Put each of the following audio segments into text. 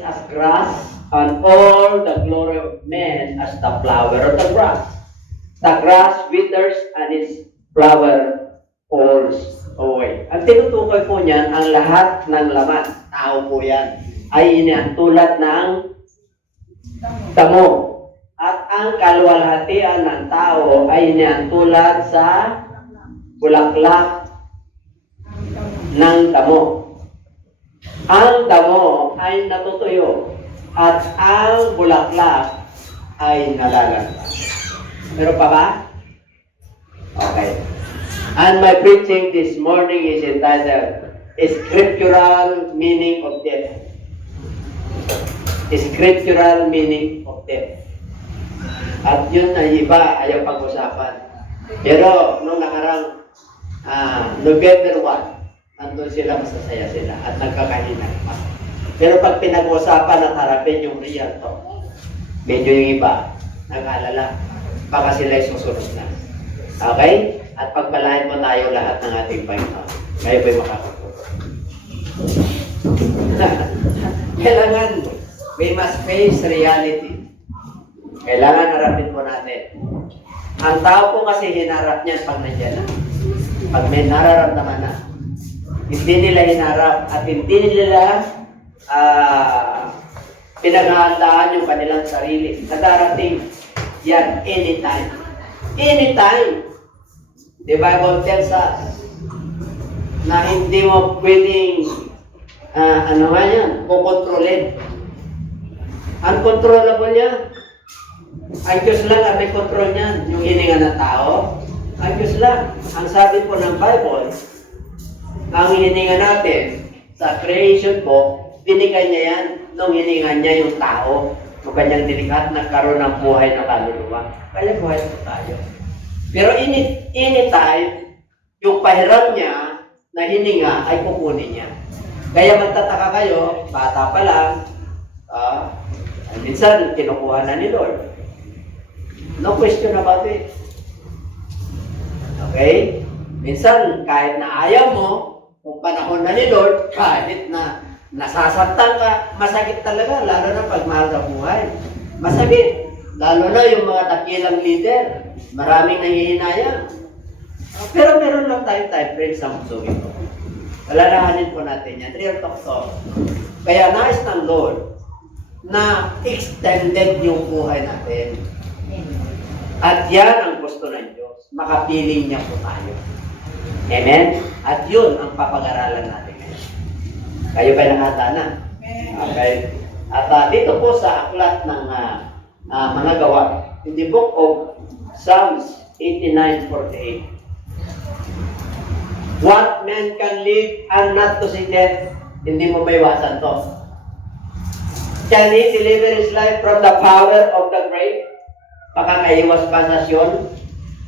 is as grass, and all the glory of man as the flower of the grass. The grass withers and its flower falls away. Ang tinutukoy po niyan, ang lahat ng laman, tao po yan, ay iniyan tulad ng damo. At ang kaluwalhatian ng tao ay iniyan tulad sa bulaklak ng damo. Ang damo ay natutuyo at ang bulaklak ay nalalanta. Meron pa ba? Okay. And my preaching this morning is entitled Scriptural Meaning of Death. Scriptural Meaning of Death. At yun ay iba, ayaw pag-usapan. Pero nung nakarang November 1, nandun sila, masasaya sila at nagkakahinan pa. Pero pag pinag-usapan at harapin yung real talk, medyo yung iba, nag-alala. Baka sila ay susunod na. Okay? At pagpalain mo tayo lahat ng ating Panginoon. Kayo po'y makakatulog. Kailangan, we must face reality. Kailangan harapin po natin. Ang tao po kasi hinarap niyan pag nandiyan na. Pag may nararamdaman na. Hindi nila hinarap at hindi nila pinaghahandaan yung kanilang sarili. Sa darating, yan, anytime. Anytime. The Bible tells us na hindi mo pwedeng kukontrolin. Uncontrollable yan. Ang Diyos lang ang may control niyan. Yung hininga ng tao, ang Diyos lang. Ang sabi po ng Bible, ang hininga natin sa creation po, binigay niya yan nung hininga niya yung tao. Yung kanyang dilikat, nagkaroon ng buhay na kaluluwa. Kaya buhay po tayo. Pero anytime, yung pahiram niya na hininga ay kukunin niya. Kaya magtataka kayo, bata pa lang, minsan kinukuha na ni Lord. No question about it. Okay? Minsan, kahit na ayaw mo, kung panahon na ni Lord, kahit na nasasaktan ka, masakit talaga, lalo na pag mahal sa buhay. Masakit. Lalo na yung mga dakilang leader. Maraming nangihinayang. Pero meron lang tayong time frame sa mundo ito. Alalahanin po natin yan. Real talk to. Kaya nais ng Lord na extended yung buhay natin. At yan ang gusto ng Diyos. Makapiling niya po tayo. Amen? At yun ang papag-aralan natin ngayon. Kayo ba'y nakata na? Okay. At dito po sa aklat ng mga gawa, in the book of Psalms 89:48. What man can live and not to see death? Hindi mo maiwasan to. Can he deliver his life from the power of the grave? Makakaiwas pa sa Sion?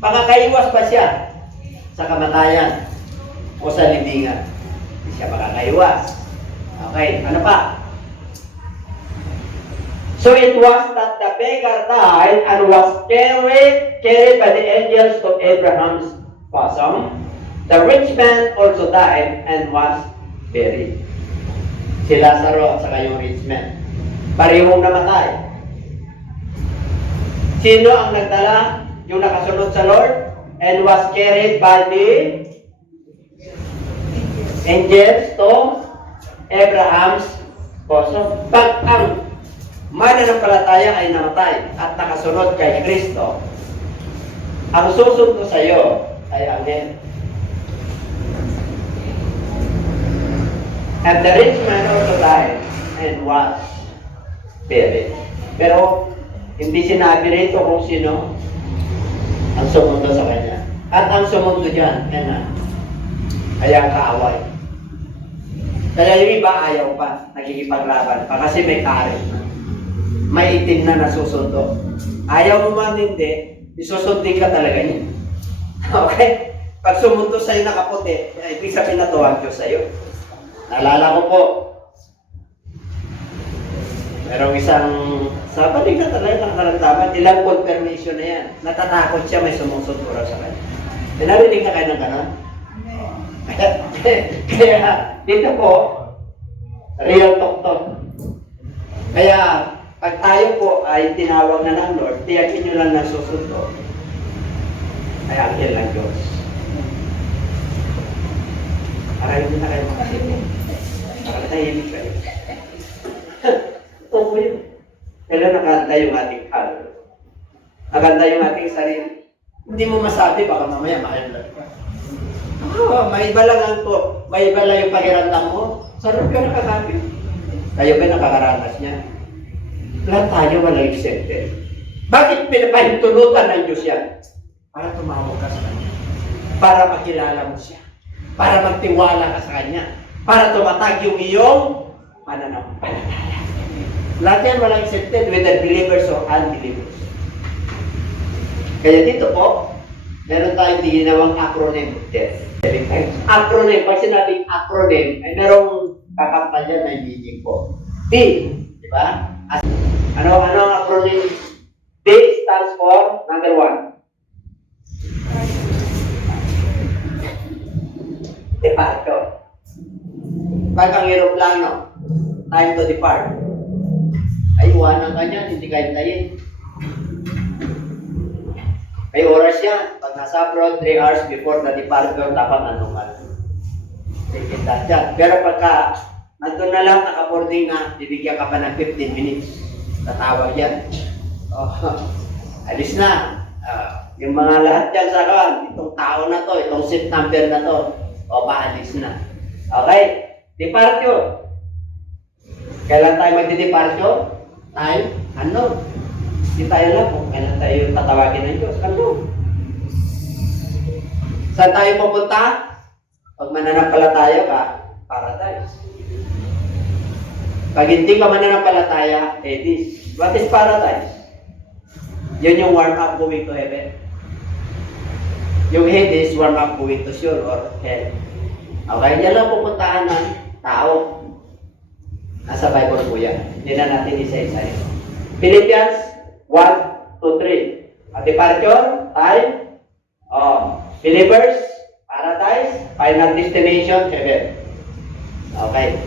Makakaiwas pa siya sa kamatayan o sa libingan. Hindi siya makakaiwas. Okay, ano pa? So it was that the beggar died and was carried by the angels to Abraham's bosom. The rich man also died and was buried. Si Lazaro at saka yung rich man. Parehong namatay. Sino ang nagdala? Yung nakasunod sa Lord and was carried by the angels to Abraham's bosom. Pag ang mananampalataya ay namatay at nakasunod kay Kristo, ang susunod sa iyo ay angel. And the rich man also died and was buried. Pero hindi sinabi rito kung sino ang sumundo sa kanya. At ang sumundo dyan, ay ang kaaway. Kaya yung iba ayaw pa, nagkikipaglaban pa kasi may karit na. May itim na nasusundo. Ayaw mo man hindi, isusundin ka talaga niya. Okay? Pag sumundo sa'yo na kaputi, ibig sabihin na tuwag Diyos sa'yo. Naalala ko po, merong isang, sa panig na talaga nakaramdaman, ilang confirmation na yan. Natatakot siya, may sumusundura sa kanya. Narinig na kayo ng ganon? Kaya, dito po, real talk. Kaya, pag tayo po ay tinawag na ng Lord, tiyakin nyo lang na susunod ay anghel ng Diyos. Para hindi na kayo makasipin. Para tahimik kayo. Ito po yun. Kailan nakanta yung ating halo? Nakanta yung ating sarili. Hindi mo masabi, baka mamaya makalimlan ka. May iba lang ang to. May iba lang yung pakiramdam mo. Sarap ka nakakapit. Tayo ba nakakaranas niya? Lahat tayo walang accepted. Bakit pinapahintulutan ng Diyos yan? Para tumawag ka sa Kanya. Para makilala mo siya. Para magtiwala ka sa Kanya. Para tumatag yung iyong pananampalataya. Lahat yan walang accepted, whether believers or unbelievers. Kaya dito po, meron tayong ginawang acronym test. Acronym, pag sinabing acronym, ay merong kakampal yan na meaning po. D, di ba? Ano ang acronym? D stands for number 1. Departure. Pag ang aeroplano, time to depart. Ay, iwanan ka niyan, hindi ka hintayin. May oras yan. Pag nasa abroad, 3 hours before the departure, dapat nandun ka. Tikinta dyan. Pero pagka nandun na lang, naka-boarding na, bibigyan ka pa ng 15 minutes. Tatawag yan. Oh, alis na. Yung mga lahat dyan sa kan, itong tao na to, itong seat number na to, o paalis na. Okay? Departure. Kailan tayo magdi-departure? Time? Ano? Hindi tayo lang kung kailan tayo tatawagin ng Diyos. Ano? Saan tayo pupunta? Pag mananampalataya ka, paradise. Pag hindi ka mananampalataya, Hades. What is paradise? Yun yung warm up going to heaven. Yung Hades, warm up going to Sheol or hell. Okay, yan lang pupuntahan ng tao. Nasa Bible po yan. Hindi na natin isa-isa yun. Philippians 1 to 3. At departure, time. Believers, paradise. Final destination, heaven. Okay.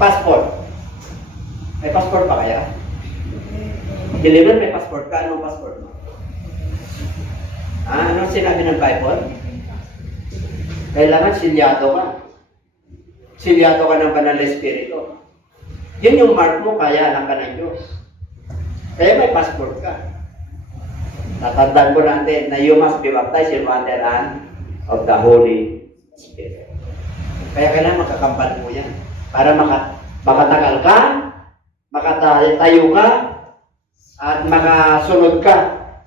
Passport. May passport pa kaya? Believer, may passport ka. Anong passport mo? Anong sinabi ng Bible? Kailangan silyado ka. Silyado ka ng Banal na Espiritu. Yun yung mark mo, kaya anak ka ng Diyos. Kaya may passport ka. Tatandaan ko natin na you must be baptized in water and of the Holy Spirit. Kaya kailangan makakampal mo yan. Para makatagal ka, makatayo ka, at makasunod ka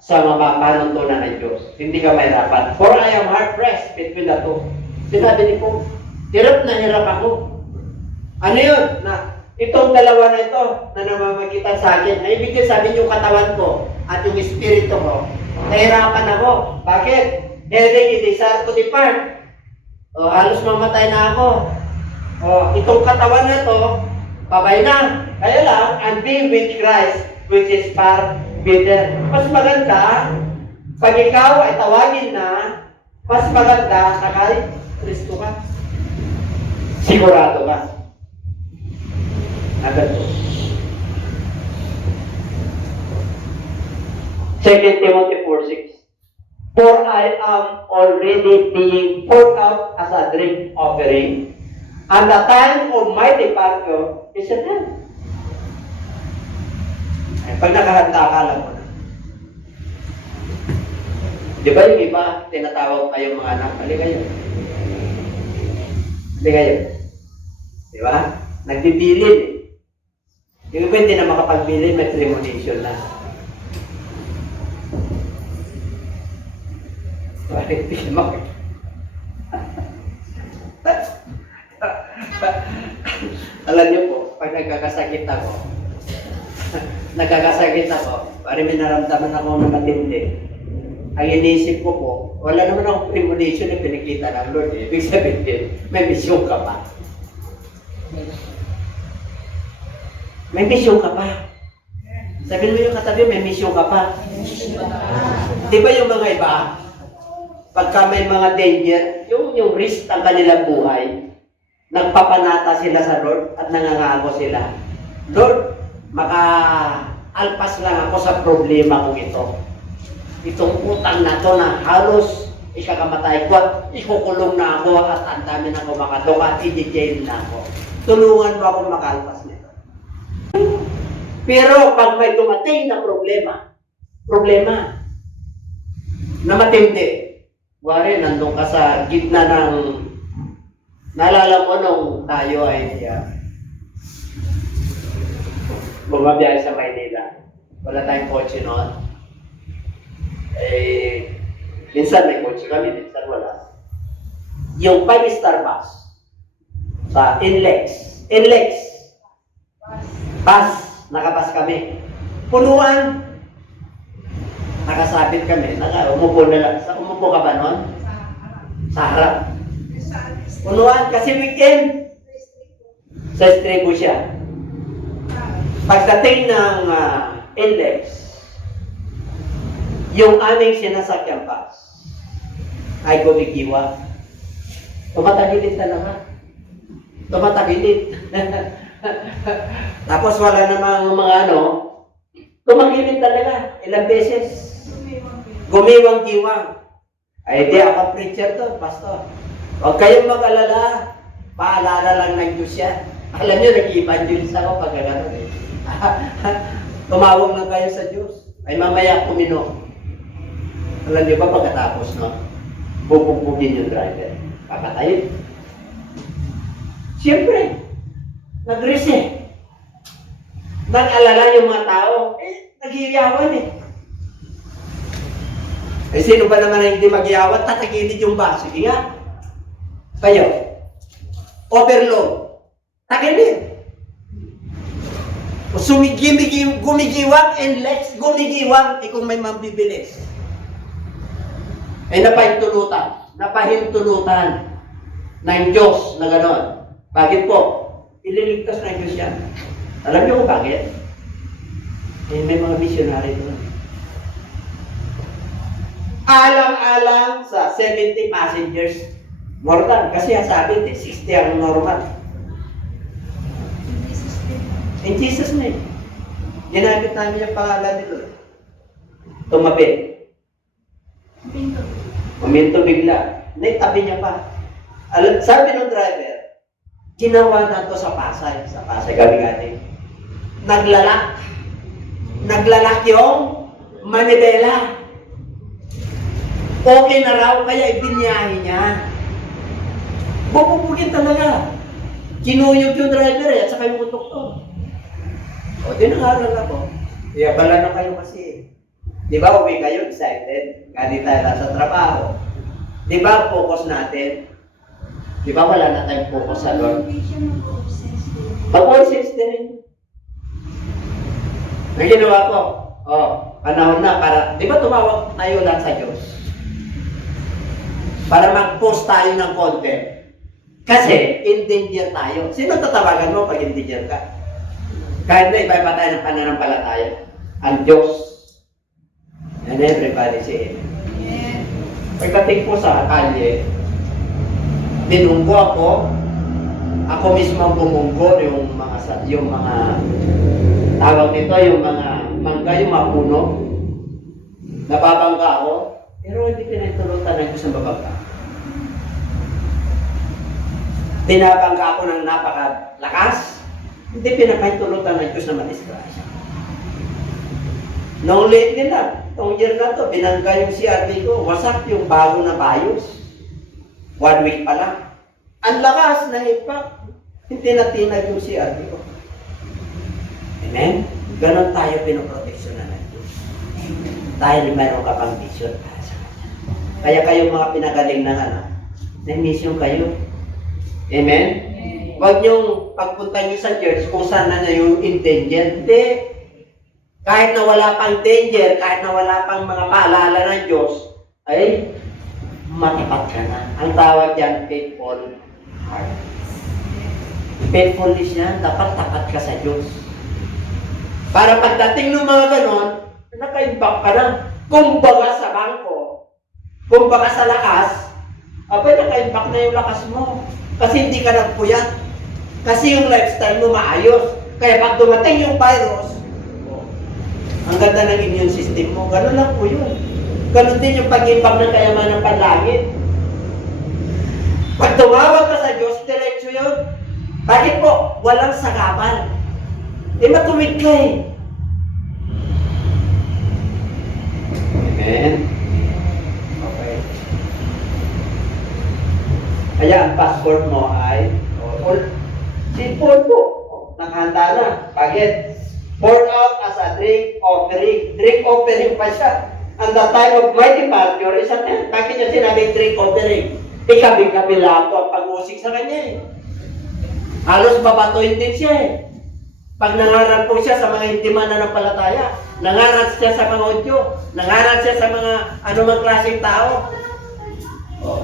sa mga panuntunan ng Diyos. Hindi ka mahirapan. For I am hard-pressed between the two. Sinabi ni Paul, hirap na hirap ako. Ano yun? Itong dalawa na ito na namamagitan sa akin, ay ibig sabihin yung katawan ko at yung espiritu ko. Nahirapan ako. Bakit? Hearing, desire to depart. Halos mamatay na ako. Itong katawan na to, babay na. Kaya lang, and be with Christ, which is far better. Mas maganda, pag ikaw ay tawagin na, mas maganda na kay Kristo ka. Sigurado ka. Number 2. 2 Timothy 4:6. For I am already being poured out as a drink offering, and the time of my departure is at hand. Pag nakahanda ka, alam mo na. Di ba yung iba, tinatawag kayong mga anak, hali kayo. Hali kayo. Di ba? Nagbibilin. Yung iba hindi na makapagbilin, may premonition na. Bakit hindi mo? Alam niyo po, pag nagkakasakit ako, parang may naramdaman ako na matindi. Ang inisip ko po, wala naman akong premonition na pinikita ng Lord. Ibig sabihin, may misyon ka pa. May misyon ka pa. Sabihin mo yung katabi, may misyon ka pa. Di ba yung mga iba, pagka may mga danger, yung risk ang kanilang buhay, nagpapanata sila sa Lord at nangangako sila. Lord, maka-alpas lang ako sa problema kong ito. Itong utang na to na halos ikakamatay ko at ikukulong na ako at ang dami na ako makatoka at i-jail na ako. Tulungan mo akong makalpas nito. Pero pag may dumating na problema na matindi, wari, nandun ka sa gitna ng, naalala mo nung tayo ay bumabiyahe sa Maynila. Wala tayong kotse noon. Minsan may kotse kami, minsan wala. Yung 5-star bus sa NLEX bus, nakabas kami. Punuan. Nakasabit kami. Umupo na lang. Umupo ka ba noon? Sa harap. Punuan kasi weekend. Sa Estrebo siya. Pagdating ng NLEX, yung aming sinasakyan bus ay gumigiwa. Tumatagilid talaga. Tumatagilid. Tapos wala namang mga tumagilid talaga. Ilang beses. Gumiwang-giwang. Ay, di ako preacher to, pastor. Huwag kayong mag-alala. Paalala lang ng Diyos yan. Alam nyo, nag-evangelist ako pag gano'n eh. Tumawag lang kayo sa Diyos. Ay mamaya kuminom. Alam niyo ba pagkatapos bububugin yung driver? Kakatayin. Siyempre, nag-reset. Nag-alala yung mga tao. Nag-iyawan eh. Sino ba naman na hindi mag-iyawan? Tatagilid yung bus. Sige nga. Kayo. Overload. Tagilid. Gumigiwang and let's gumigiwang kung may mabibilis. Ay napahintulutan ng Diyos na gano'n. Bakit po? Ililigtas ng Diyos yan. Alam niyo kung bakit? May mga missionary doon. Alang-alang sa 70 passengers, more than. Kasi sabi, 60 ang normal. In Jesus' name. Ginamit namin yung pangalan nito. Tumabi. Uminto bigla. Naitabi niya pa. Sabi ng driver, ginawa na to sa Pasay. Sa Pasay gabi-gabi. Naglalak yung manibela. Okay na raw, kaya ibinyahe niya. Bububugin talaga. Kinuyog yung driver at saka yung kutok-tok. O, dinangaral ako. Bala na kayo kasi. Di ba, uwi kayo, excited. Galing tayo sa trabaho. Di ba, focus natin? Di ba, wala na tayong focus sa Lord? Mag-obsess din. Ang ginawa ko, panahon na para, di ba tumawag tayo lang sa Diyos? Para mag-post tayo ng content. Kasi, in danger tayo. Sino tatawagan mo pag in danger ka? Kahit na iba tayo ng pananampalataya. Ang Diyos. And everybody say amen. Pagdating po sa kalye, binunggo ako. Ako mismo ang bumunggo yung mga tawag nito, yung mga mangga, yung mga puno. Nababangga ako. Pero hindi pinatulutan ng Diyos ng babangga. Binabangga ako ng napakalakas. Hindi pinapahintulutan ng Diyos na madisgrasya. Noong late nila, itong year na to, binangga yung CRT ko, wasak yung bago na BIOS. 1 week pa lang. Ang lakas na impact, hindi natinag yung CRT ko. Amen? Ganon tayo pinoproteksyonan ng Diyos. Dahil mayroon ka pang mission para sa Kanya. Kaya kayong mga pinagaling na may mission kayo. Amen? Huwag niyong pagpunta niyo sa church kung saan na yung intention. Hindi. Kahit na wala pang danger, kahit na wala pang mga paalala ng Diyos, ay matapat ka na. Ang tawag yan, faithful heart. Faithfulness yan, dapat tapat ka sa Diyos. Para pagdating ng mga ganon, naka-impact ka na. Kumbaga sa bangko, kumbaga sa lakas, abay naka-impact na yung lakas mo. Kasi hindi ka nagpuyat. Kasi yung lifestyle mo maayos. Kaya pag dumating yung virus, ang ganda ng immune system mo. Ganun lang po yun. Ganun din yung pag-imbag ng kayamanan ng panlangit. Pag tumawag ka sa Diyos, diretso yun. Bakit po? Walang sagapan. Matuwid ka eh. Amen? Okay. Kaya ang passport mo ay, simple po. Nakahanda na. Bakit? Poured out as a drink offering. Drink offering pa siya. And the time of my departure is at hand. Bakit niya sinabing drink offering? Ikabi-kabila ako ang pag-usik sa kanya eh. Halos babatuin din siya eh. Pag nangaral po siya sa mga hindi mananampalataya, nangaral siya sa mga audio, nangaral siya sa mga anumang klaseng tao.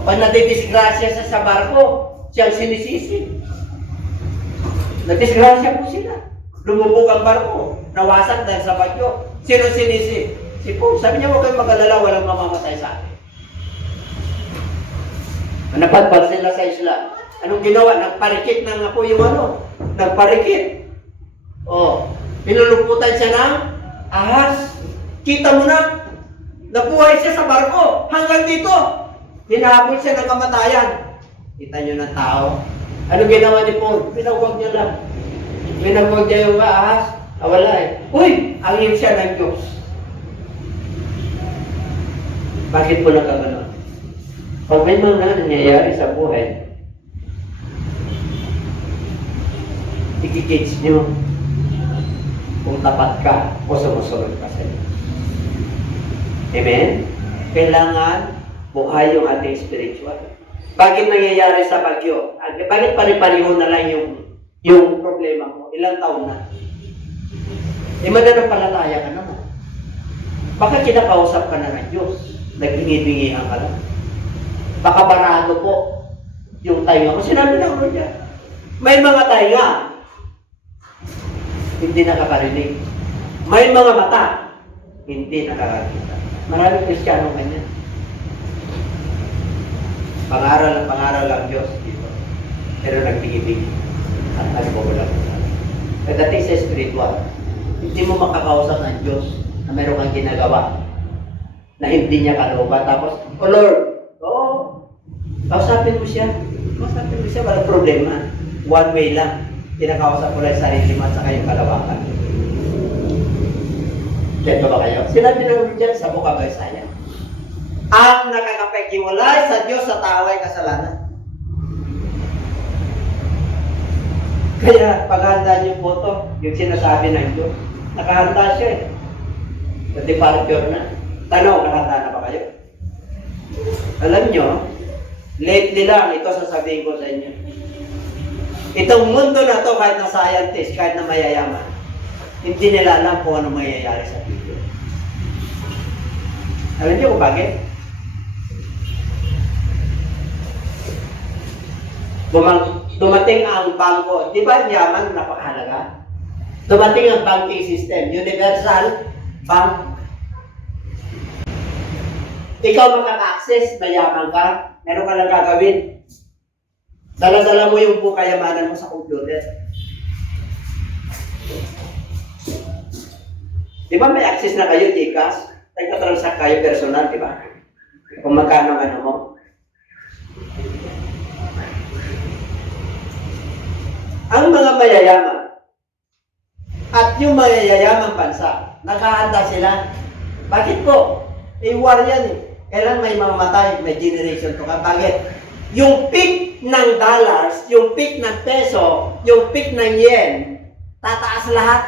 Pag nadidisgrasya siya sa barko, siyang sinisisi. Nadisgrasya po sila. Lumubog ang barko, nawasak dahil sa bagyo. Sino sinisi? Si Paul. Sabi niya, huwag kayong mag-alala, walang mamamatay sa akin. Napadpad sila sa isla. Anong ginawa? Nagparikit na nga po yung Nagparikit. Pinulumputan siya ng ahas. Kita mo na, nabuhay siya sa barko. Hanggang dito, hinahabol siya ng kamatayan. Kita niyo ng tao. Anong ginawa ni Paul? Pinawag niya lang. Pinawag niya yung ahas. Wala eh. Uy! Angin siya ng Diyos. Bakit po nagkaganon? Pag may mga nangyayari sa buhay, ikikits nyo kung tapat ka o sumusunod ka sa iyo. Amen? Kailangan buhay yung ating spiritual. Bakit nangyayari sa bagyo? Bakit pari-pariho na lang yung problema mo? Ilang taon na? Mananampalataya ka naman. Baka kinakausap ka na ng Diyos. Naghingi-hingihan ka lang. Baka barado po yung tainga mo. Sinabi na ko niya. May mga tainga, hindi nakakarinig. May mga mata, hindi nakakakita. Maraming Kristiyano ganyan. Pangaral ang Diyos dito. Pero nagbigibig at nagbubulag. Pagdating sa spiritual, hindi mo makakausap ng Diyos na meron kang ginagawa na hindi niya kalooban. Tapos, oh Lord, kausapin mo siya. Walang problema. One way lang. Kinakausap mo lang sarili mo at saka yung kalawakan. Dito ba kayo? Sinabi namin dyan sa Book of Isaiah. Ang nakakapaghiwalay sa Diyos sa tao ay kasalanan. Kaya paghanda niyo po ito, yung sinasabi ng Diyos, nakahanda siya eh. Sa departure na. Tanong, nakahanda na ba kayo? Alam nyo, lately lang, ito sasabihin ko sa inyo. Itong mundo na to, kahit na scientist, kahit na mayayaman, hindi nila alam kung ano mayayari sa future. Alam niyo kung bakit? Dumating ang bangko, di ba yaman napakahalaga? Dumating ang banking system, universal bank. Ikaw makaka-access, mayaman ka, meron ka lang gagawin. Dala-dala mo yung kayamanan mo sa computer. Di ba may access na kayo, Gcash? Nagtatransact kayo personal, di ba? Kung magkano ano mo. Ang mga mayayaman at yung mayayaman bansa, naghahanda sila. Bakit po? War yan eh. Kailan may mamamatay, may generation to ka. Bakit? Yung peak ng dollars, yung peak ng peso, yung peak ng yen, tataas lahat.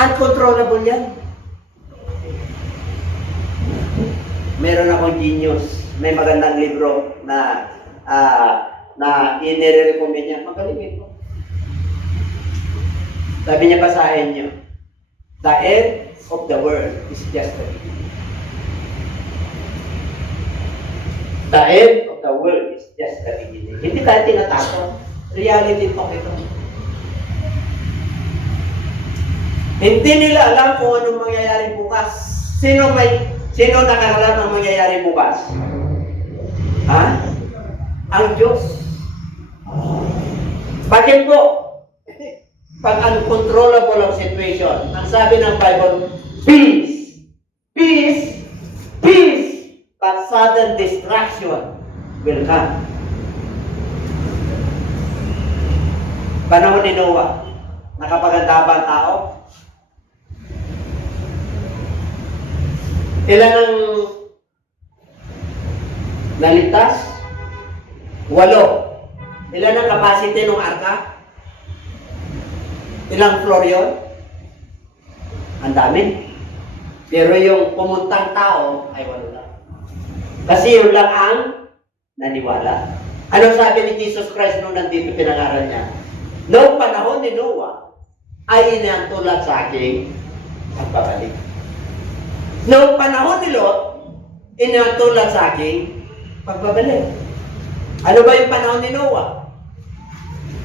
Uncontrollable yan. Meron akong genius. May magandang libro na inire-recommend niya. Magaling ito. Sabi niya, basahin niyo. The end of the world is just the beginning. The end of the world is just the beginning. Hindi tayo tinatakot. Reality talk ito. Hindi nila alam kung anong mangyayari bukas. Sino nakakalam ng mangyayari bukas? Ha? Ang Diyos. Bakit po? Pag uncontrollable ang situation, ang sabi ng Bible, peace, peace, peace, but sudden destruction will come. Panahon ni Noah, nakapaganda ba ang tao? Ilan ang naligtas? 8. Ilan ang capacity ng arka? Ilang floor yun? Ang dami. Pero yung pumuntang tao ay 8 lang. Kasi yun lang ang naniwala. Anong sabi ni Jesus Christ nung nandito pinangaral niya? Noong panahon ni Noah ay inantulad sa aking pagbabalik. Noong panahon ni Lot, inantulad sa aking pagbabalik. Ano ba yung panahon ni Noah?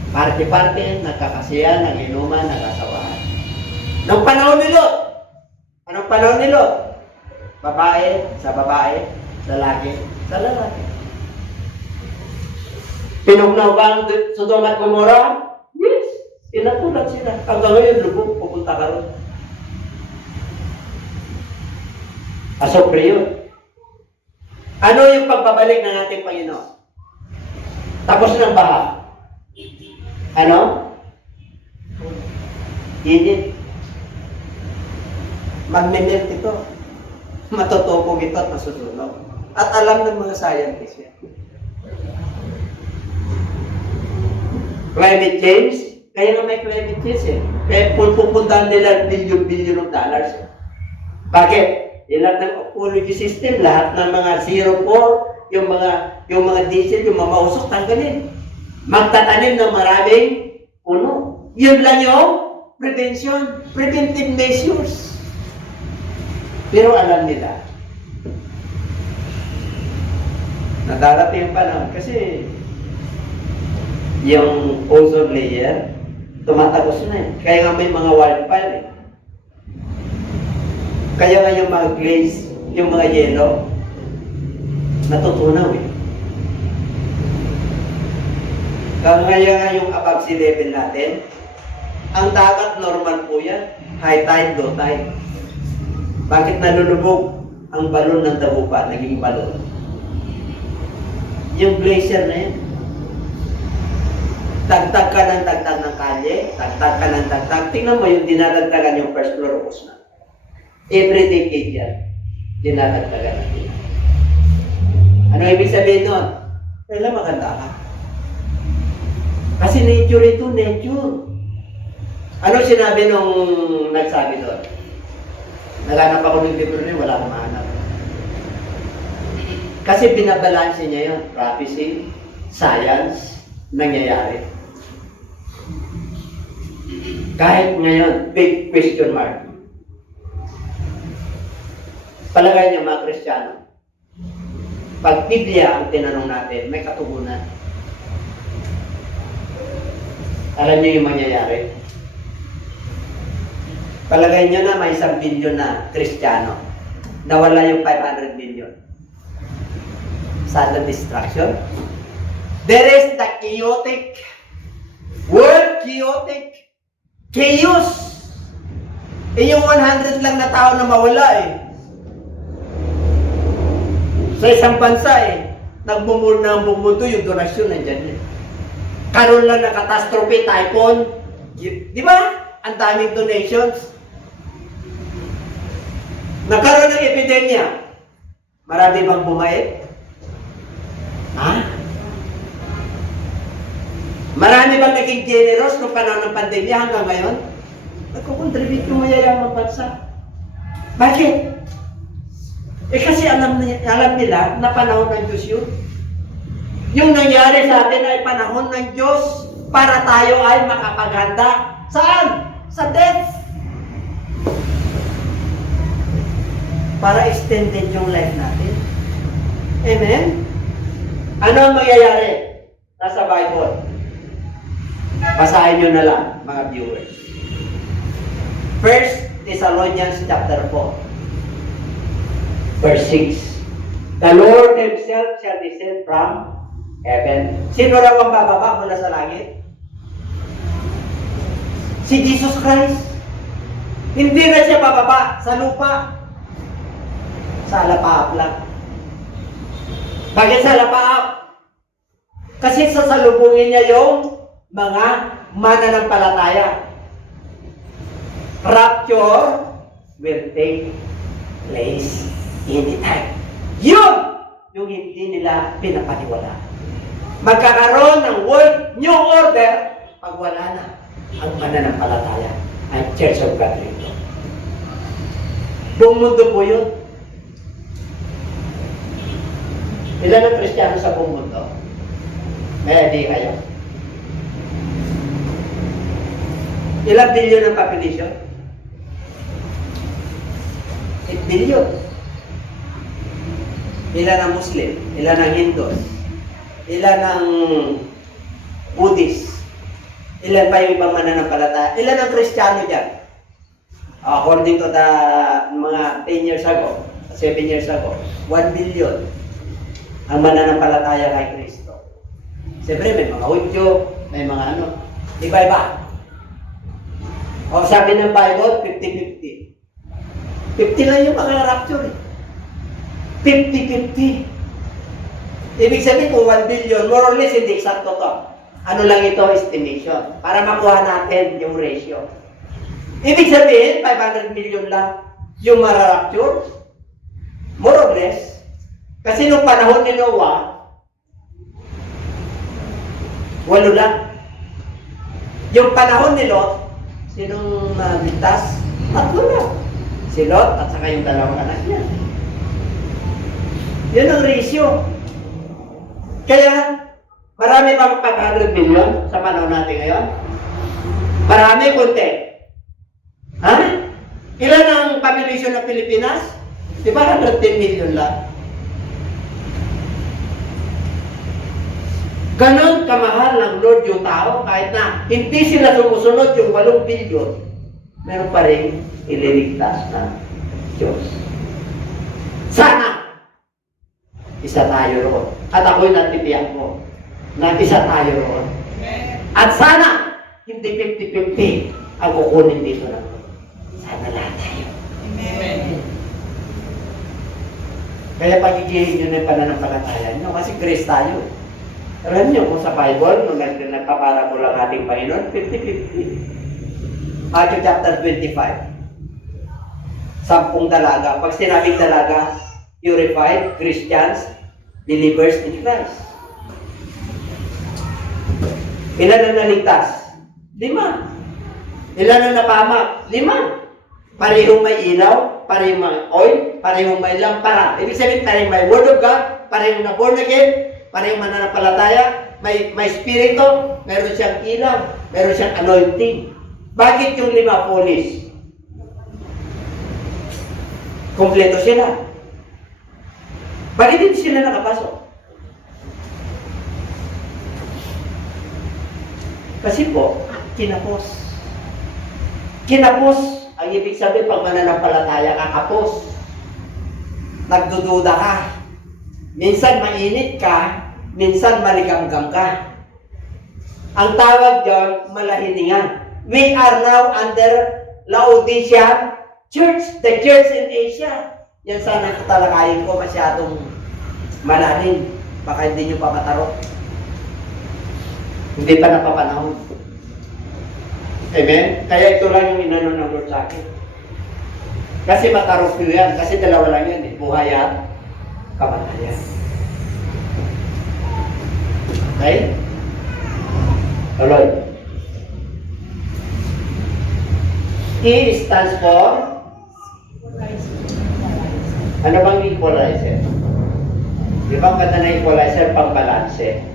Party-party, nagkakasiyan, naginuman, nagkasawahan. Noong panahon ni Lot, anong panahon ni Lot? Babae, lalaki, sa lalaki. Pinugnaw ba ang Sodoma at Gomorrah? Yes. Pinatulad sila. Hanggang ngayon, lubog, pupunta ka ron. Asopre yun. Ano yung pagbabalik ng ating Panginoon? Tapos ng baha. Ano? Init. Magmimelt ito. Matutupog ito at masusunog. At alam ng mga scientists yan. Climate change, kaya nga may climate change eh. Kaya pupuntahan nila billion of dollars. Bakit? Lahat ng ecology system, lahat ng mga 04, yung mga diesel, yung mga mausok, tanggalin. Magtatanim ng maraming puno. Yun lang yung prevention, preventive measures. Pero alam nila, nadarating yung panahon kasi yung ozone layer, tumatagos na eh. Kaya nga may mga wildfire eh. Kaya nga yung mga glaze, yung mga yelo, natutunaw eh. Kaya nga yung above sea level natin, ang dagat normal po yan. High tide, low tide. Bakit nalulubog ang balon ng Dagupan, naging balon? Yung glacier na yan. Tagtag ka ng tagtag ng kalye, tagtag ka ng tagtag. Tingnan mo yung dinadagdagan yung first floor of na. Every decade yan, dinadagdagan natin. Ano ibig sabihin nun? Kailan maganda ka? Kasi nature ito, nature. Ano sinabi nung nagsabi doon? Naghanap ako ng libro niya, wala akong mahanap. Kasi binabalanse niya yun. Prophecy, science, nangyayari. Kahit ngayon, big question mark. Palagay niyo mga Kristiyano, pag Biblia ang tinanong natin, may katugunan. Alam niyo yung mangyayari? Palagay niyo na may 1 billion na Kristiyano. Nawala yung 500 million. Sudden destruction. There is the chaotic, world chaotic, chaos. Yung 100 lang na tao na mawala eh. Sa isang bansa eh, nagbumul na ang bumundo yung donasyon nandyan eh. Karoon lang na catastrophe, typhoon. Di ba? Ang daming donations. Nagkaroon ng epidemya. Marami bang bumait? Ha? Marami bang naging generous noong panahon ng pandemya hanggang ngayon? Nagkukontribute yung mayayamang bansa. Bakit? Eh kasi alam nila na panahon ng Diyos yun. Yung nangyari sa atin ay panahon ng Diyos para tayo ay makapaghanda. Saan? Sa death. Para extended yung life natin. Amen? Ano ang mangyayari? Nasa Bible. Basahin nyo na lang, mga viewers. 1 Thessalonians chapter 4. Verse 6. The Lord Himself shall descend from heaven. Sino raw ang bababa mula sa langit? Si Jesus Christ. Hindi na siya bababa sa lupa. Sa alapaap lang. Bakit sa alapaap? Kasi sasalubungin niya yung mga mananampalataya. Rapture will take place anytime. Yun! Yung hindi nila pinapaniwala. Magkakaroon ng world new order pag wala na ang mananampalataya, ang Church of God rito. Buong mundo po yun. Ilan ang Kristiyano sa buong mundo? May idea kayo? Ilang bilyon ang population? 8 billion. Ilan ang Muslim? Ilan ang Hindus? Ilan ang Buddhist? Ilan pa yung ibang mananampalataya? Ilan ang Kristiyano dyan? According to the mga 10 years ago, 7 years ago, 1 billion ang mananampalataya kay Kristo. Siyempre, may mga Hudyo, may mga ano, iba-iba. O sabi ng Bible, 50-50. 50 lang yung mga rapture eh. 50-50. Ibig sabihin kung 1 billion, more or less, hindi eksakto to. Ano lang ito, estimation. Para makuha natin yung ratio. Ibig sabihin, 500 million lang yung mararapture. More or less. Kasi nung panahon ni Noah, 8 lang. Yung panahon ni Lot, sinong ligtas? 3 lang. Si Lot at saka yung 2 anak niya. Yun ang ratio. Kaya, marami bang 500 million sa panahon natin ngayon? Marami, kunti. Ha? Ilan ang population ng Pilipinas? Di ba 110 million lang? Ganon kamahal ng Lord yung tao, kahit na hindi sila sumusunod yung 8 billion, meron pa rin ililigtas na Diyos. Sana, isa tayo roon. At ako'y natitiyak mo na isa tayo roon. At sana, hindi 50-50 ang kukunin dito na. Sana lahat tayo. Amen. Kaya pagigilin nyo na yung pananampalataya nyo, kasi grace tayo. Alam nyo, kung sa Bible, nung nagpaparabol ang ating Panginoon, 50-50. Matthew chapter 25. 10 dalaga. Pag sinabing dalaga, purified Christians, believers in Christ. Ilan ang naligtas? 5. Ilan ang napahamak? 5. Parehong may ilaw, parehong may oil, parehong may lampara. Ibig sabihin, parehong may word of God, parehong na born again, parehong mananampalataya, may spirito, meron siyang ilaw, meron siyang anointing. Bakit yung 5 police? Kompleto sila. Bakit hindi sila nakapasok? Kasi po, kinapos. Kinapos, ang ibig sabihin pag mananampalataya ka, kapos. Nagdududa ka. Minsan mainit ka, minsan maligamgam ka. Ang tawag diyan, malahiningan. We are now under Laodicean Church, the church in Asia. Yan sana tatalakayin ko, masyadong malalim. Baka hindi nyo pa matarok. Hindi pa napapanahon. Amen? Kaya ito lang yung inano ng Lord sa akin. Kasi matarok nyo yan. Kasi dalawa lang yan eh. Buhay at kamatayan. Okay? Tuloy. E stands for ano bang equalizer? Di ba ang ganda ng equalizer? Pang-balanse.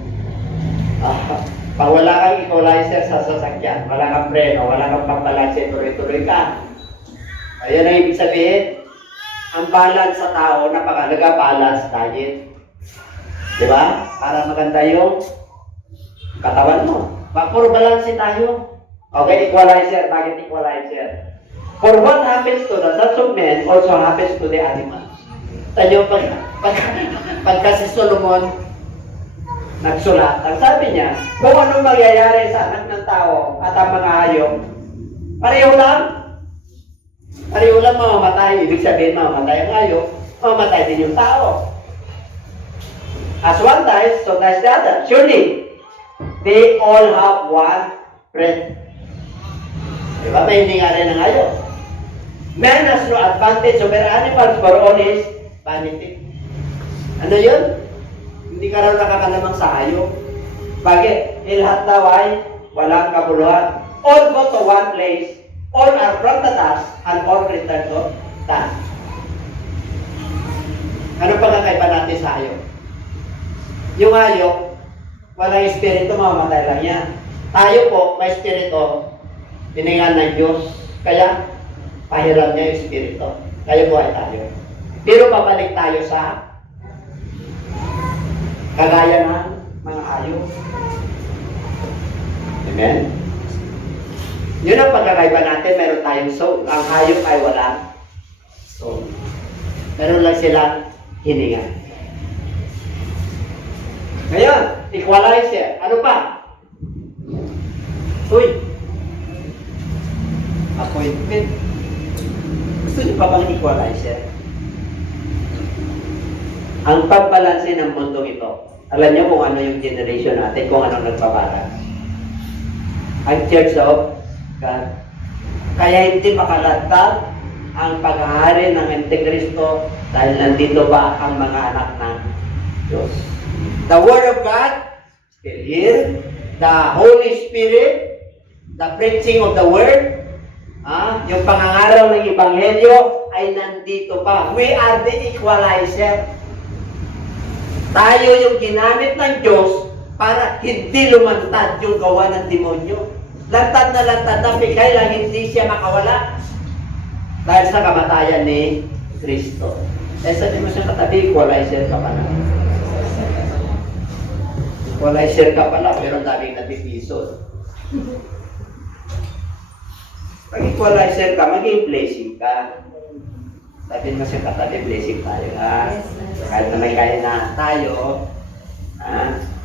Pag wala kang equalizer sa sasakyan, wala kang preno, wala kang pang-balanse, tuloy-tuloy ka. Ayan ang ibig sabihin. Ang balance sa tao, napakalaga, balance diet. Di ba? Para maganda yung katawan mo. Puro balance tayo. Okay, equalizer. Bakit equalizer? For what happens to the sons of men also happens to the animals. Tayo, pagka si Solomon nagsulat, ang sabi niya, kung anong mangyayari sa anak ng tao at ang mga hayop, Pareho lang. Pareho lang mamamatay. Ibig sabihin mamamatay ang hayop, mamamatay din yung tao. As one dies, so dies the other. Surely, they all have one breath. Diba? May hininga rin ng hayop. Man has no advantage over animals for all his vanity. Ano yun? Hindi ka raw nakakalamang sa hayop. Bakit? Lahat daw ay walang kabuluhan. All go to one place, all are from the dust, and all return to dust. Ano pa kakaiba natin sa hayop? Yung hayop, walang espiritu, mamamatay lang yan. Tayo po, may espiritu, biningan ng Diyos. Kaya, pahiram niya yung espiritu. Kaya buhay tayo. Pero babalik tayo sa kagaya ng mga hayop. Amen? Yun ang pagkakaiba natin, meron tayong soul. Ang hayop ay walang soul. Meron lang silang hininga. Ngayon, equalizer. Ano pa? Uy! Appointment. Gusto niyo pa bang equalizer? Ang pagbalanse ng mundo ito. Alam niyo kung ano yung generation natin, kung anong nagbabalag. Ang Church of God. Kaya hindi makalatag ang paghahari ng Antikristo dahil nandito pa ang mga anak ng Diyos. The Word of God, still here. The Holy Spirit, the preaching of the Word, yung pangangaraw ng Ebanghelyo ay nandito pa. We are the equalizer. Tayo yung ginamit ng Diyos para hindi lumantad yung gawa ng demonyo. Lantad na pikay lang hindi siya makawala dahil sa kamatayan ni Kristo. Eh sabi mo siya katabi, equalizer ka pala. Equalizer ka pala, pero daming nabipisod. Pag equalizer ka, maging blessing ka. Sabi mo siya katabi, blessing tayo. Kahit na may kaya na tayo,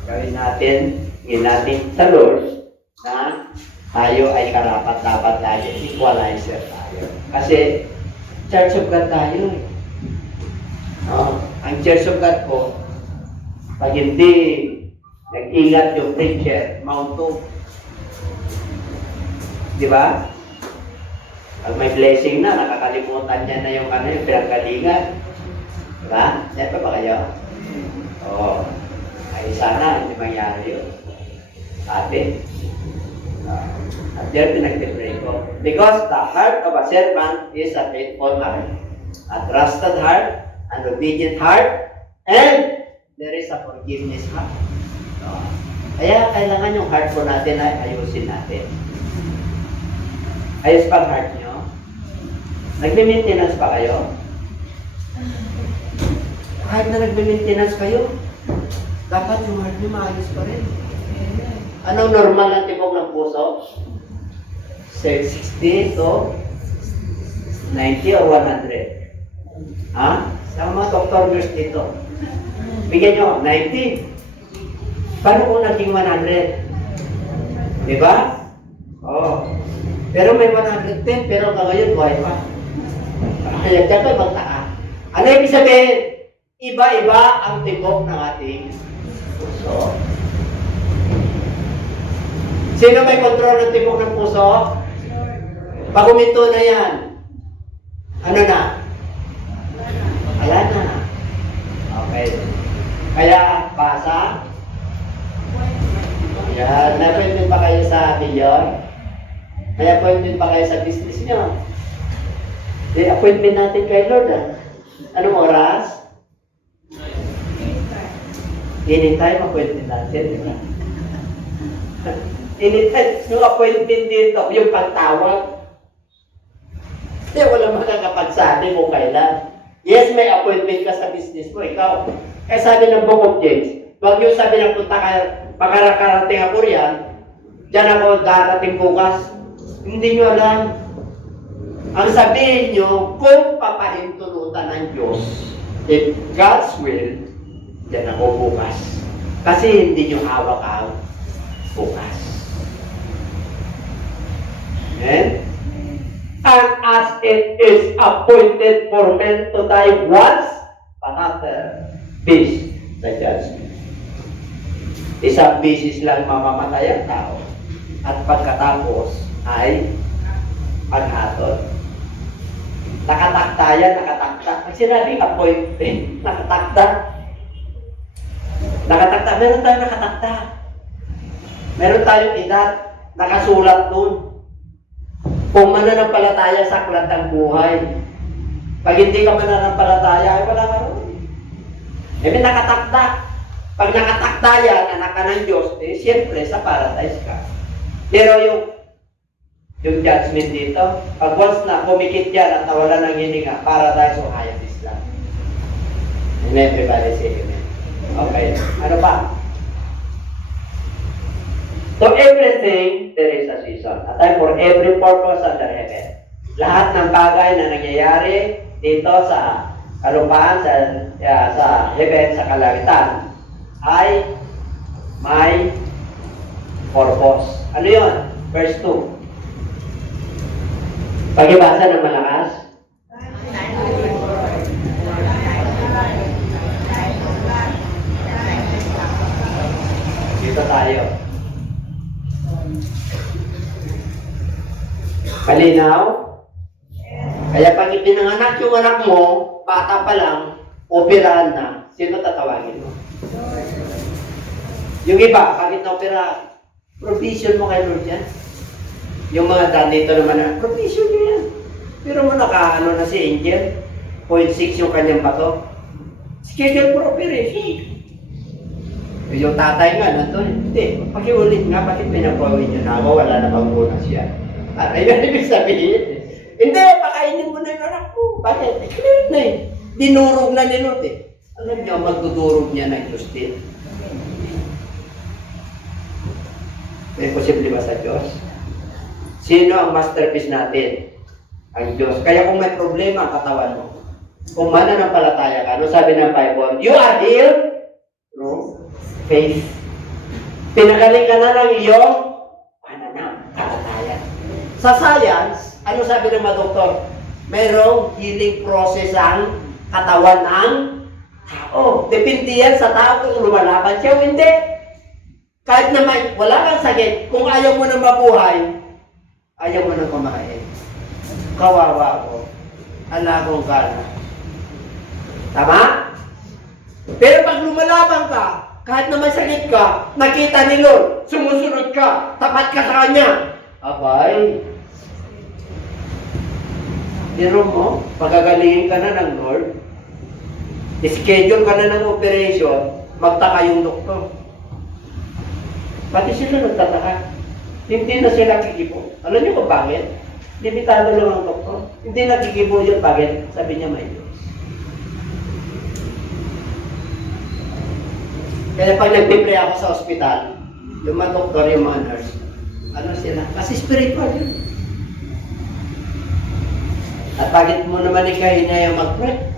gawin natin, gawin natin sa Lord, na tayo ay karapat-dapat tayo, equalizer tayo. Kasi, Church of God tayo. Ang Church of God po, pag hindi nag-ingat yung preacher, mauntog. Di ba? Pag may blessing na, nakakalimutan niya na yung yung pinagkalingan. Di ba? Siyempre ba kayo? Oo. Ay sana, hindi mangyari yun. Sabi. At yan pinag-pray ko. Because the heart of a servant is a faithful heart, a trusted heart, an obedient heart, and there is a forgiveness heart. Kaya kailangan yung heart po natin ay ayusin natin. Ayos pa ang heart nyo? Nagme-maintenance pa kayo? Kahit na nagme-maintenance kayo, dapat yung heart nyo maayos pa rin. Anong normal ang tibok ng puso? 60 to 90 or 100? Sa mga doctor nurse dito. Bigyan nyo, 90. Paano kung naging 100? Diba? Oo. Pero may 110, pero ngayon buhay pa. Kaya dyan ko magtaka. Ano ibig sabihin? Iba-iba ang tibok ng ating puso. Sino may control ng tibok ng puso? Pag huminto na yan, ano na? Wala na. Okay. Kaya, basa. Yan. Na-appointment pa kayo sa Beyond? May appointment pa kayo sa business nyo? Di, appointment natin kay Lord, Anong oras? Anytime appointment natin, di ba? Anytime, yung appointment dito, yung pagtawag. Hindi, wala makakapagsabi mo kailan. Yes, may appointment ka sa business mo, ikaw. Kaya sabi ng Book of James, huwag yung sabi ng punta ka, pagkarakarating ako riyan, dyan ako darating bukas. Hindi nyo alam. Ang sabihin nyo, kung papahintulutan ng Diyos, if God's will, dyan ako bukas. Kasi hindi nyo hawak ang bukas. Amen? it is appointed for men to die once, but after this, the judgment. Isang bisis lang mamamatay ang tao, at pagkatapos ay paghatol. Nakatakda yan, nakatakda. Pag sinabing appointed, nakatakda. Nakatakda, meron tayong nakatakda. Meron tayong edad, nakasulat dun. Kung mananampalataya sa aklat ng buhay. Pag hindi ka mananampalataya, ay wala ka rin. E may nakatakda. Pag nakatakda yan, anak ka ng Diyos, eh siyempre sa paradise ka. Pero yung judgment dito, pag once na kumikit yan at nawala ng hininga, paradise o hayat lang. And everybody say amen. Okay, ano pa? To everything, there is a season. A time for every purpose under heaven. Lahat ng bagay na nangyayari dito sa kalupaan, sa heaven, sa kalangitan, ay may purpose. Ano yun? Verse 2. Pag-ibasa ng malakas. Dito tayo. Kalinaw? Kaya pag ipinanganak yung anak mo, bata pa lang, operahan na, sino tatawagin mo? Yung iba, bakit na-operahan? Provision mo kay Lord yan. Yung mga dito naman na, provision nyo yan. Pero mo naka-ano na si Angel, 0.6 yung kanyang bato. Schedule for operation. Yung tatay nga, nandun, hindi, pakiulit nga, bakit pinapawin nyo na ako, wala na bang bonus yan. Ayun ang ibig sabihin. Hindi, pakainin mo na yung anak mo. Bakit? Clear na eh. Dinurog na ni Lord eh. Alam niyo, magdudurog niya ng Diyos din. May posible ba sa Diyos? Sino ang masterpiece natin? Ang Diyos. Kaya kung may problema ang katawan mo, kung mananampalataya ka, ano sabi ng Bible? You are healed through faith. Pinagaling ka na ng iyong pananampalataya. Sa science, ano sabi ng mga doktor? Mayroong healing process ang katawan ng tao. Depende yan sa tao kung lumalaban siya o hindi. Kahit naman wala kang sakit, kung ayaw mo na mabuhay, ayaw mo na kumain. Kawawa ko. Alagong ka na. Tama? Pero pag lumalaban ka, kahit naman sakit ka, nakita ni Lord, sumusunod ka, tapat ka sa Kanya. Abay, pero mo, pagagalingin ka na ng Lord, schedule ka na ng operation, magtaka yung doktor. Pati sila nagtataka. Hindi na sila kikibo. Alam niyo kung bakit? Limitado lang ang doktor. Hindi nakikibo yun. Bakit? Sabi niya may Diyos. Kaya pag nagpipray ako sa ospital, yung mga doktor, yung mga nurse, ano sila? Kasi spiritual yun. At bakit mo naman ikahinaya mag-pray?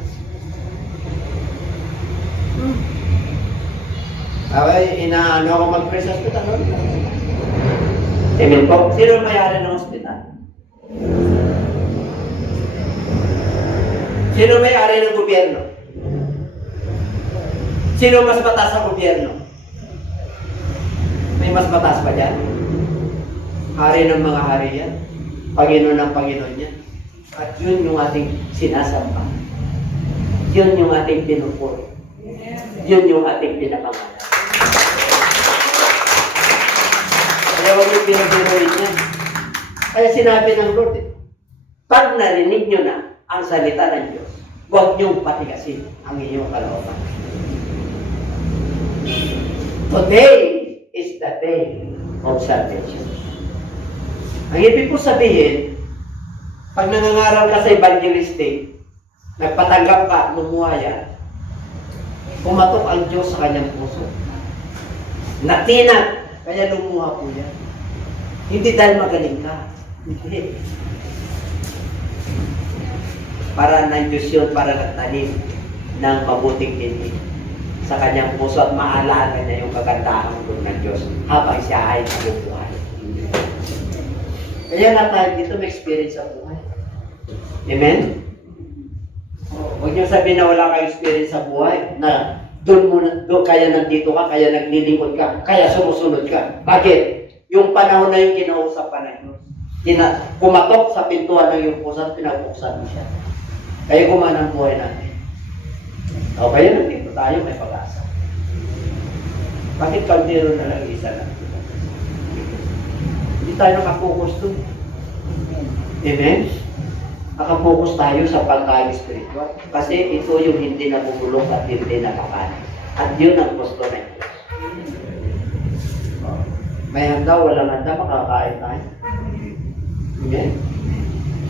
Okay, inaano ako mag-pray sa hospital. Amen po. Sino may-ari ng hospital? Sino may-ari ng gobyerno? Sino mas mataas sa gobyerno? May mas mataas pa dyan? Hari ng mga hari yan. Panginoon ng Panginoon yan. At yun yung ating sinasamba. Yun yung ating pinupuri. Yun yung ating pinapangalan. Kaya huwag yung pinabiruin yan. Kaya sinabi ng Lord, pag narinig nyo na ang salita ng Diyos, huwag niyong patigasin ang inyong kalooban. Today is the day of salvation. Ang ibig ko sabihin, pag nangangaral ka sa evangelistic, nagpatanggap ka, lumuhaya, pumatok ang Diyos sa kanyang puso. Natinag, kaya lumuha po yan. Hindi dahil magaling ka. Hindi. Para ng Diyos yun, para nagtanim ng mabuting tinig sa kanyang puso at maalala niya yung kagandahan ng Diyos habang siya ay nabubuhay. Kaya na tayo dito may experience sa buhay. Amen? Huwag niyo sabihin na wala kang experience sa buhay, na doon kaya nandito ka, kaya naglilingkod ka, kaya sumusunod ka. Bakit? Yung panahon na yung kinausap ka na Diyos. Kumatok sa pintuan ng iyong puso at pinabuksan mo siya. Kaya gumana ang buhay natin. O kaya nandito tayo, may pag-asa. Bakit kaldero na lang isa lang? Hindi tayo nakapokus doon. Amen? Nakapokus tayo sa pagkain spiritual. Kasi ito yung hindi nabubulok at hindi nakakain. At yun ang gusto na Diyos. May handa, walang handa, makakain tayo. Amen?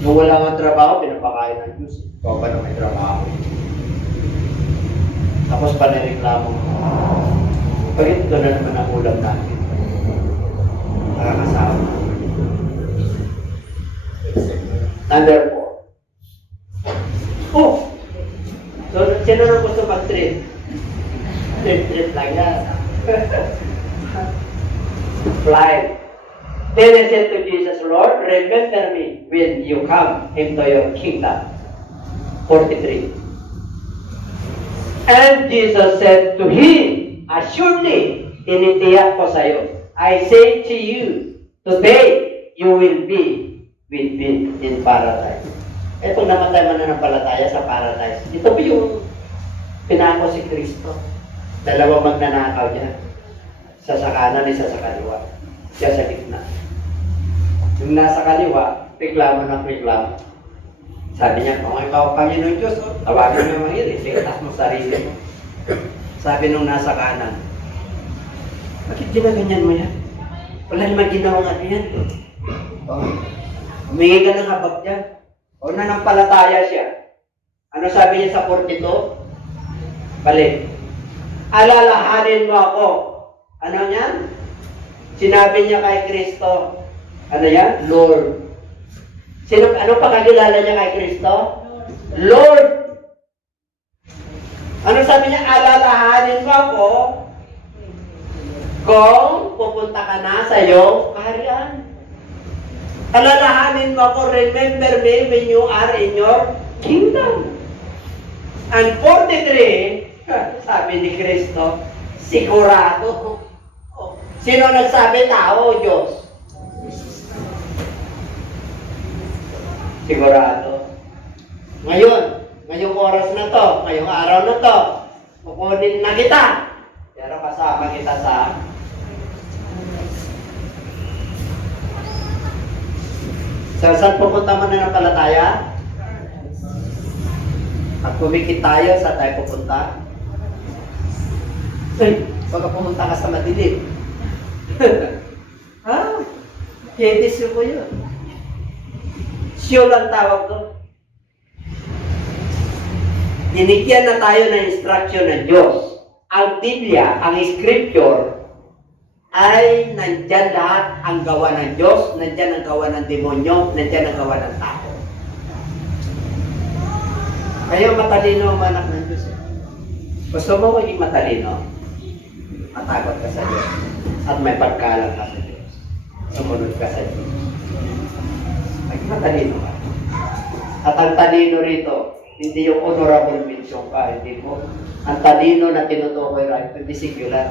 Nung wala nga trabaho, pinapakain ng Diyos. Ikaw pa na may trabaho. Tapos panireklamo. Bakit ito na naman ang ulam natin? Nakakasawa. Number 4. Oh! So, sino na gusto mag-trip? Trip lang yan. Fly. Then I said to Jesus, Lord, remember me when you come into your kingdom. 43. And Jesus said to him, assuredly, tinitiyak ko sa iyo, I say to you, today you will be with me in paradise. Itong namatay mananampalataya sa paradise. Ito po yung pinako si Kristo. Dalawa magnanakaw niya. Isa sa kanan, isa sa kaliwa. Siya sa gitna. Yung nasa kaliwa, reklamo ng reklamo. Sabi niya, kung ikaw Panginoon Diyos, tawagin mo mga iris, itas mo sarili mo. Sabi nung nasa kanan, bakit ginaganyan mo yan? Wala naman ginawang ano yan. Humingi ka ng habag dyan. O nanampalataya siya. Ano sabi niya sa 42? Balik. Alalahanin mo ako. Ano yan? Sinabi niya kay Kristo, ano yan? Lord. Ano pakakilala niya kay Kristo? Lord. Ano sabi niya? Alalahanin mo ako kung pupunta ka na sa iyong kaharian. Alalahanin mo ako, remember me when you are in your kingdom. And 43, sabi ni Kristo, sigurado. Sino nagsabi? Tao o Diyos? Sigurado. Ngayong oras na to, ngayong araw na to, kukunin na kita. Pero kasama kita sa saan pupunta mo na ng palataya? At pumikit tayo, saan tayo pupunta? Baka pumunta ka sa madilim. Hedis ko yun. Siyol ang tawag doon. Dinigyan na tayo ng instruction ng Diyos. Ang Biblia, ang Scripture, ay nandyan lahat ang gawa ng Diyos, nandyan ang gawa ng demonyo, nandyan ang gawa ng tao. Kayo matalino ang anak ng Diyos. Gusto mo maging matalino? Matakot ka sa Diyos. At may pagkalang ka sa Diyos. Sumunod ka sa Diyos. Maging matalino ka. At ang talino rito, hindi yung honorable mention ka, hindi mo. Ang talino na tinutukoy right, hindi secular.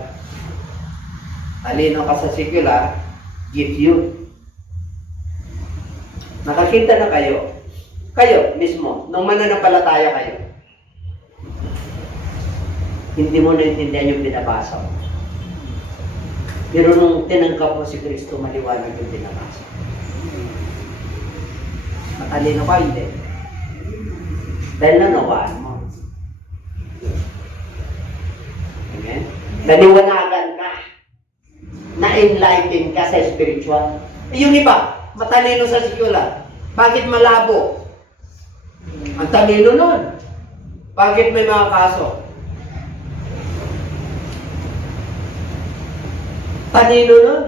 Talino ka sa secular, give you. Nakakita na kayo mismo, nung mananampalataya kayo, hindi mo naintindihan yung binabasa mo. Pero nung tinanggap mo si Kristo, maliwanag yung binabasa. Matalino ka, hindi. Dahil nanawaan mo. Amen? Naliwanagan ka. Na-enlighten ka sa spiritual. Yung iba, matalino sa secular. Bakit malabo? Ang talino nun. Bakit may mga kaso? Talino nun.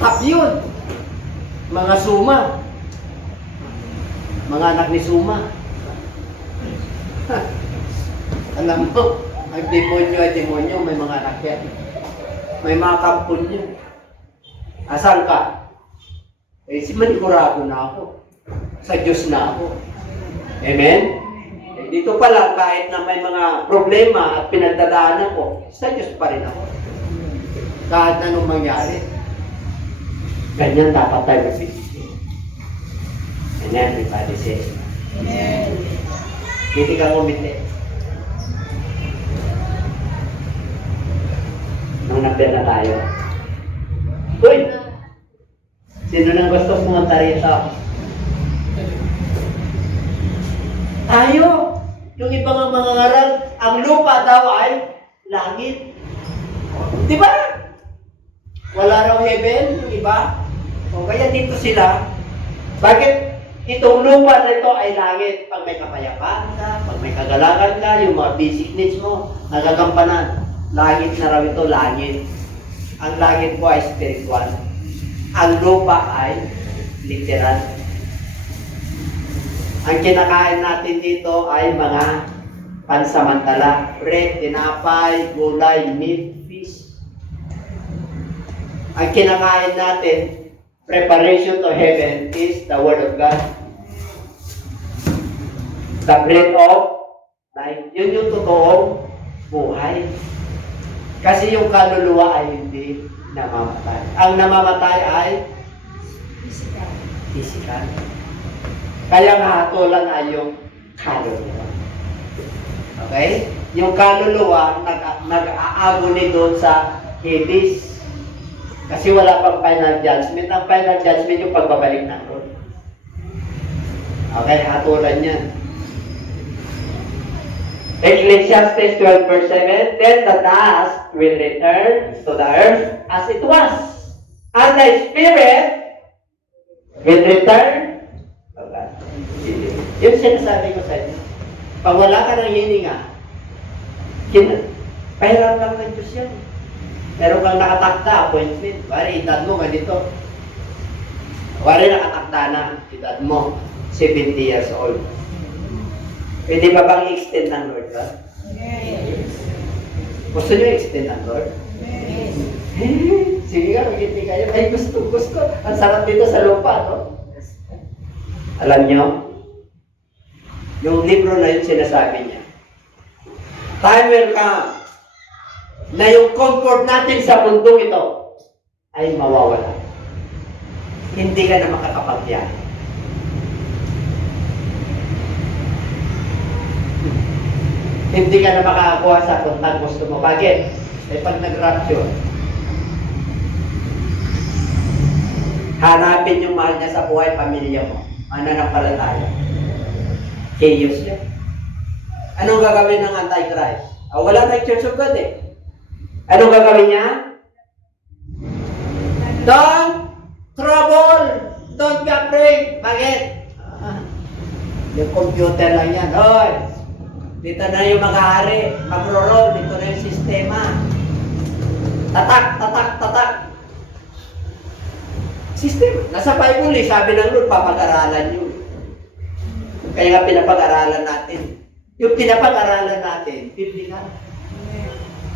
Tap yun. Mga suma. Mga anak ni Suma. Alam mo, ang demonyo, may mga anak yan. May mga kampon yan. Asan ka? Eh, manigurado na ako. Sa Diyos na ako. Amen? Eh, dito pa lang, kahit na may mga problema at pinagdadaanan ko, sa Diyos pa rin ako. Kahit na anong mangyari. Ganyan dapat tayo magbibigay. And everybody says, Amen. Hindi ka umiti. Nung nagdala na tayo. Uy! Sino nang gusto pumunta rito? Tayo! Yung ibang mga ngaral, ang lupa daw ay langit. Di ba? Wala raw heaven, yung iba. O kaya dito sila. Bakit? Itong lupa na ito ay langit. Pag may kapayapaan ka, pag may kagalakan ka, yung mga basic needs mo, nagagampanan. Langit na raw ito, langit. Ang langit po ay spiritual. Ang lupa ay literal. Ang kinakain natin dito ay mga pansamantala. Bread, tinapay, gulay, meat, fish. Ang kinakain natin, preparation to heaven is the Word of God. The bread of life. Yun yung totoong buhay. Kasi yung kaluluwa ay hindi namamatay. Ang namamatay ay physical. Kaya hatulan ay yung kaluluwa. Okay? Yung kaluluwa, nag-aaguni doon sa Hades. Kasi wala pang final judgment. Ang final judgment yung pagbabalik ng Lord. Okay, hatulan yan. Ecclesiastes 12 verse 7, then the dust will return to the earth as it was. And the spirit will return to God. Yung sinasabi ko sa inyo. Pag wala ka ng hininga, pahiram lang ng Diyos yan. Meron kang nakatakda, appointment. Wari, edad mo ganito. Wari, nakatakda na, edad mo, 70 years old. Pwede ba bang i-extend ng Lord, ba? Yes. Gusto nyo i-extend ng Lord? Yes. Sige nga, magiging kayo. Ay, gusto. Ang sarap dito sa lupa, no? Alam nyo? Yung libro na yun, sinasabi niya. Time will come na yung comfort natin sa mundong ito ay mawawala. Hindi ka na makakapagbiyahe. Hindi ka na makakakuha sa kung gusto mo. Bakit? Eh pag nag-rapture, hanapin yung mahal niya sa buhay, pamilya mo. Mananampalataya. Chaos yan. Anong gagawin ng Antichrist? Wala na Church of God eh. Anong gagawin niya? Don't trouble! Don't be afraid! Bakit? Yung computer lang yan. Hoy! Dito na yung mag-ahari, magro-roll, dito na yung sistema. Tatak. Sistema. Nasa Bible, sabi ng Lord, papag-aralan yun. Kaya nga pinapag-aralan natin. Yung pinapag-aralan natin, biblical.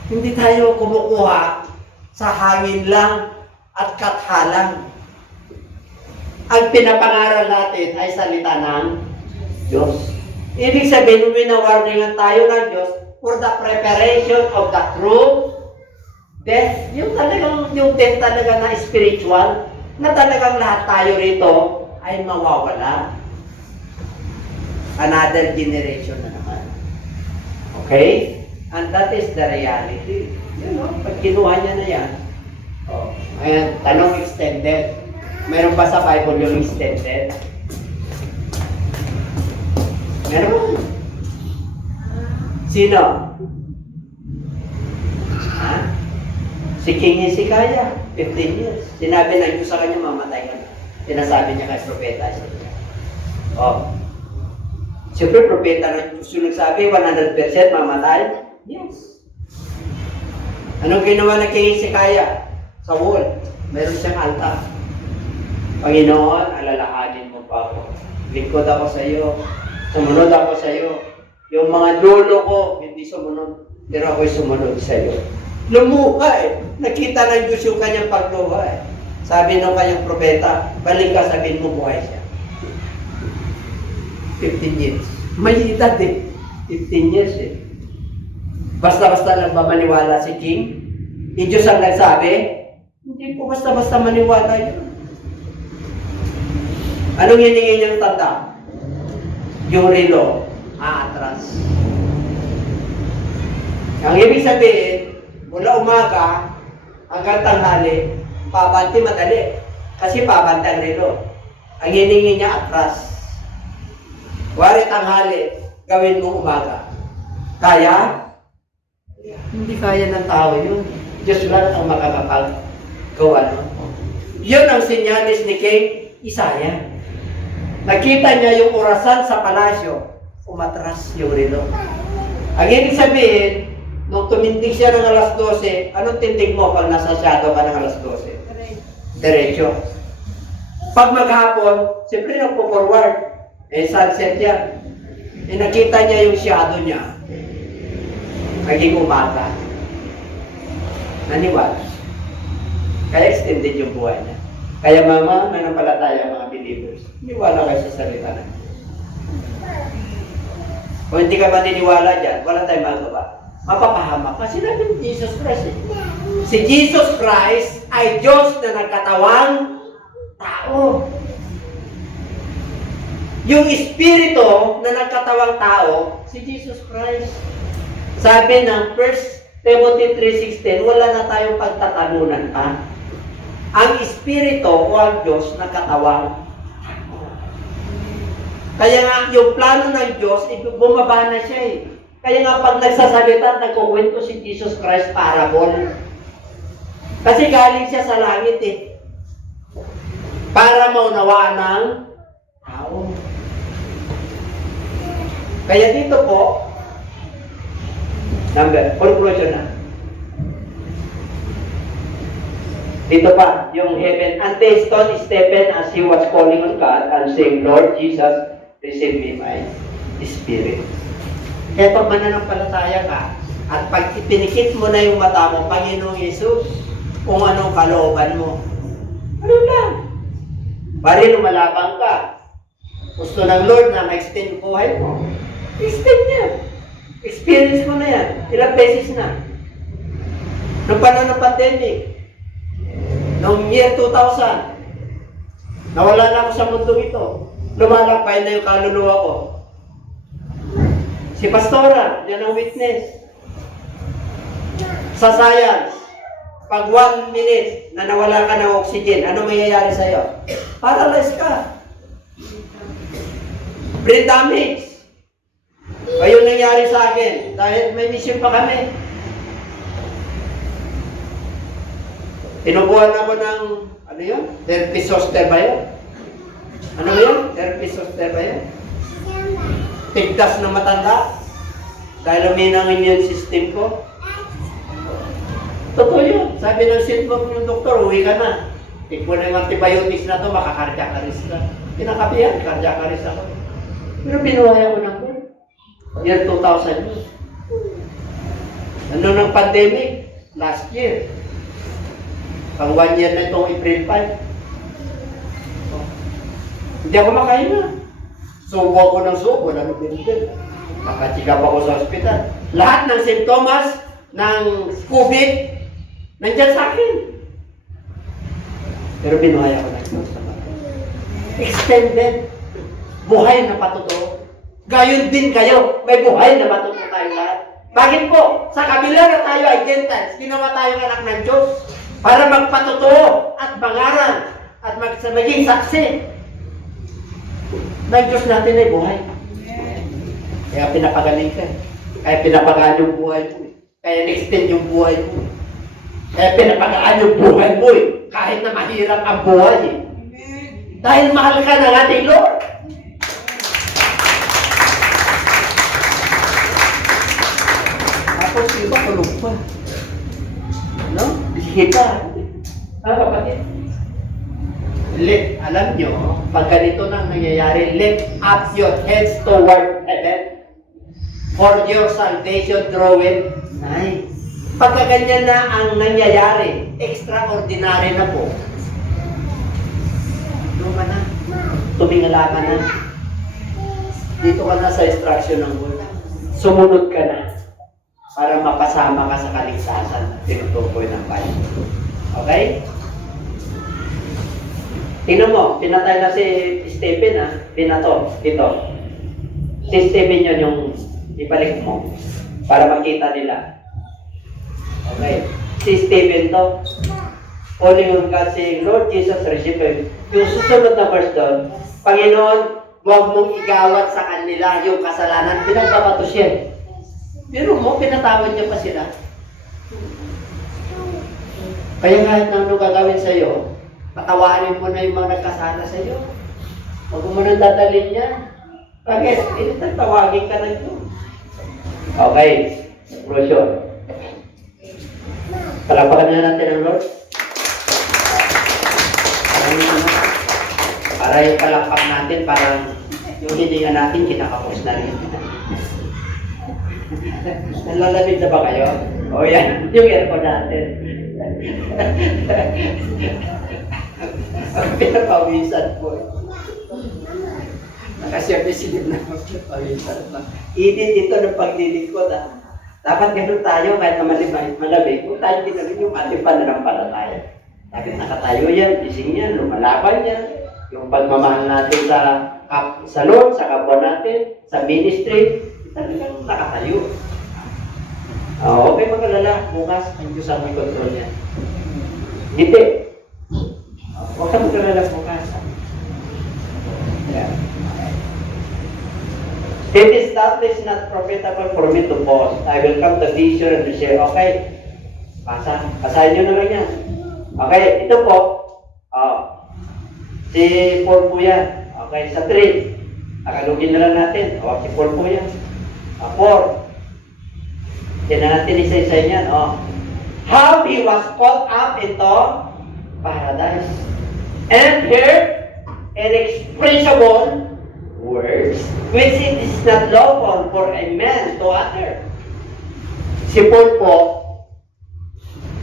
Hindi tayo kumukuha sa hangin lang at kathalang. Ang pinapag-aral natin ay salita ng Diyos. Ibig sabihin, winawarningan tayo ng Diyos for the preparation of the true death. Yung death talaga na spiritual, na talagang lahat tayo rito ay mawawala. Another generation na naman. Okay? And that is the reality. You know, pag kinuha niya na yan, ayan, tanong extended. Meron ba sa Bible yung extended? Meron. Sino? Ha? Si King Hezekiah, 15 years. Sinabi ng Diyos sa kanya, mamatay ka na. Sinasabi niya kay propeta siya. Siyempre, propeta ng Diyos yung nagsabi, 100% mamatay? Yes. Anong ginawa ng King Hezekiah? Sa wall, meron siyang altar. Panginoon, alalahanin mo pa ako. Lingkod ako sa iyo. Sumunod ako sa iyo. Yung mga lolo ko, hindi sumunod. Pero ako'y sumunod sa iyo. Lumuhay. Nakita ng Diyos yung kanyang pagluhay. Sabi nung kanyang propeta, balik ka, sabihin mo buhay siya. 15 years. May edad eh. 15 years eh. Basta-basta lang ba maniwala si King? Yung Diyos ang nagsabi? Hindi po basta-basta maniwala yun. Anong hiningi niyang tanda? Yung relo, aatras. Ang ibig sabihin, mula umaga hanggang tanghali, pabanti madali. Kasi pabanti ang relo. Ang hiningi niya atras. Wari tanghali, gawin mo umaga. Kaya? Hindi kaya ng tao yun. Diyos lang ang makakapagawa nun. Yun ang sinyalis ni King Isaiah. Nakita niya yung orasan sa palasyo, umatras yung relo. Ang ibig sabihin, nung tumindig siya ng alas 12, anong tindig mo pag nasa shadow ka ng alas 12? Diretso. Pag maghapon, siyempre nagpo-forward. Sunset yan. Nakita niya yung shadow niya. Naging umaga. Naniwala. Kaya extended yung buhay niya. Kaya mama, nanampalataya mga believers. Niwala kayo sa salita na. Kung hindi ka maniniwala dyan, wala tayong magawa. Mapapahamak ka. Sinabi ni Jesus Christ. Si Jesus Christ ay Diyos na nagkatawang tao. Yung Espiritu na nagkatawang tao, si Jesus Christ. Sabi ng 1 Timothy 3:16, wala na tayong pagtatalunan pa. Ang Espiritu o ang Diyos nagkatawang tao. Kaya nga, yung plano ng Diyos, bumaba na siya eh. Kaya nga pag nagsasalita, nagkukwento si Jesus Christ parable. Kasi galing siya sa langit eh. Para maunawaan ng tao. Kaya dito po, conclusion na. Dito pa, yung heaven. And they stoned Stephen as he was calling on God and saying, Lord Jesus, receive me my spirit. Kaya pag mananampalataya ka, at pag pinikit mo na yung mata mo, Panginoong Yesus, kung anong kalooban mo, ano lang? Bari lumalabang ka. Gusto ng Lord na ma-extend yung buhay mo. Extend niya. Experience mo na yan. Ilang beses na. Noong panahon ng pandemic, noong year 2000, nawala na ako sa mundong ito. Lumalakbay na yung kaluluwa ko. Si Pastora, yan ang witness. Sa science, pag 1 minute na nawala ka ng oxygen, ano mayayari sa'yo? Paralyzed ka. Brain damage. Ayun nangyari sa akin dahil may mission pa kami. Tinubuhan ako ng, ano yun? Therapy zoster ba yun? Ano yun? Therapy zoster ba yun? Tigtas na matanda dahil uminang immune system ko. Totoo yun. Sabi ng sitbook ng doktor, uwi ka na. Take mo na yung antibiotics na to, makakardiac arrest ka. Pinakapiyan, cardiac arrest ako. Pero binuhay ako ng Lord. Year 2000 yun. Ano ng pandemic? Last year. Pang 1 year na itong April 5. Hindi ako makahinga. Subo ako ng subo, lalo pinipin. Makachikap ako sa ospital. Lahat ng simptomas ng COVID, nandyan sa akin. Pero binuhay ako ng Diyos. Extended. Buhay na patotoo. Gayon din kayo. May buhay na patotoo tayo lahat. Bakit po? Sa kabila na tayo ay Gentiles, ginawa tayong anak ng Diyos para magpatotoo at mangaral at maging saksi ng Diyos natin ay buhay. Kaya pinapagaling ka. Kaya pinapagaan yung buhay mo. Kaya na-extend yung buhay mo. Kaya pinapagaan yung buhay mo. Kahit na mahirap ang buhay. Dahil mahal ka ng ating Lord. Tapos iba tulog pa. No? Sige pa. Kapatid. Alam nyo, pag ganito nang nangyayari, lift up your heads toward heaven. For your salvation draweth nigh. Pagka ganyan na ang nangyayari, extraordinary na po. ano ka na? Tumingala ka na. Dito ka na sa instruction ng Lord. Sumunod ka na para mapasama ka sa kaligtasan na tinutukoy ng Bible. Okay? Tingnan mo, pinatay na si Stephen, ha? Pinato, dito. Si Stephen yun yung ibalik mo para makita nila. Okay? Si Stephen to. Calling on God saying, Lord Jesus, receive him. Yung susunod na verse doon, Panginoon, huwag mong igawat sa kanila yung kasalanan. Pinagbabato siya. Pero mo, pinatawad niya pa sila. Kaya kahit na ano gagawin sa'yo, patawarin mo na yung mga nagkasala sa'yo. Huwag mo nang dadalhin niya. Bakit? Tawagin ka na ito. Okay. Conclusion. Palapakan na natin ang Lord. Para yung palakpak natin, parang yung hininga natin, kinakapos na rin. Nalalamig na ba kayo? O yan, yung aircon natin. Ang pinapawisan po. Nakasiyempre silip na pinapawisan pa. Init ito ng pagdilingkod. Dapat ganun tayo kahit na malamig. Kung tayo ginawin yung ating pananampalataya. Dapat nakatayo yan, gising yan, lumalaban yan. Yung pagmamahal natin sa Lord, sa kapwa natin, sa ministry, talagang nakatayo. Okay magalala, bukas ang Diyos ang may control niya. Hindi. Huwag ka magalala bukas. Yeah. This is not profitable for me to pause. I will come to vision and to share. Okay? Basahin nyo na lang yan. Okay, ito po. Si Paul po yan. Okay, sa 3. Tagalogin na lang natin. Si Paul po yan. 4. Yan na natin isa-isa yan. How he was caught up into paradise. And heard inexpressible words which it is not lawful for a man to utter. Si Paul po,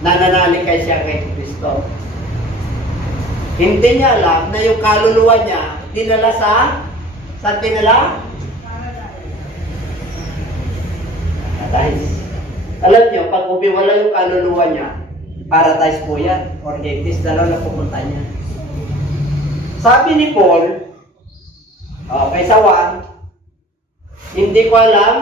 nananalikay siya kay Kristo. Hindi niya alam na yung kaluluwa niya dinala saan dinala? Paradise. Alam niyo, pag umiwala yung kaluluwa niya, paradise po yan, or Hades, dalaw na pupunta niya. Sabi ni Paul, kay Sawan, hindi ko alam,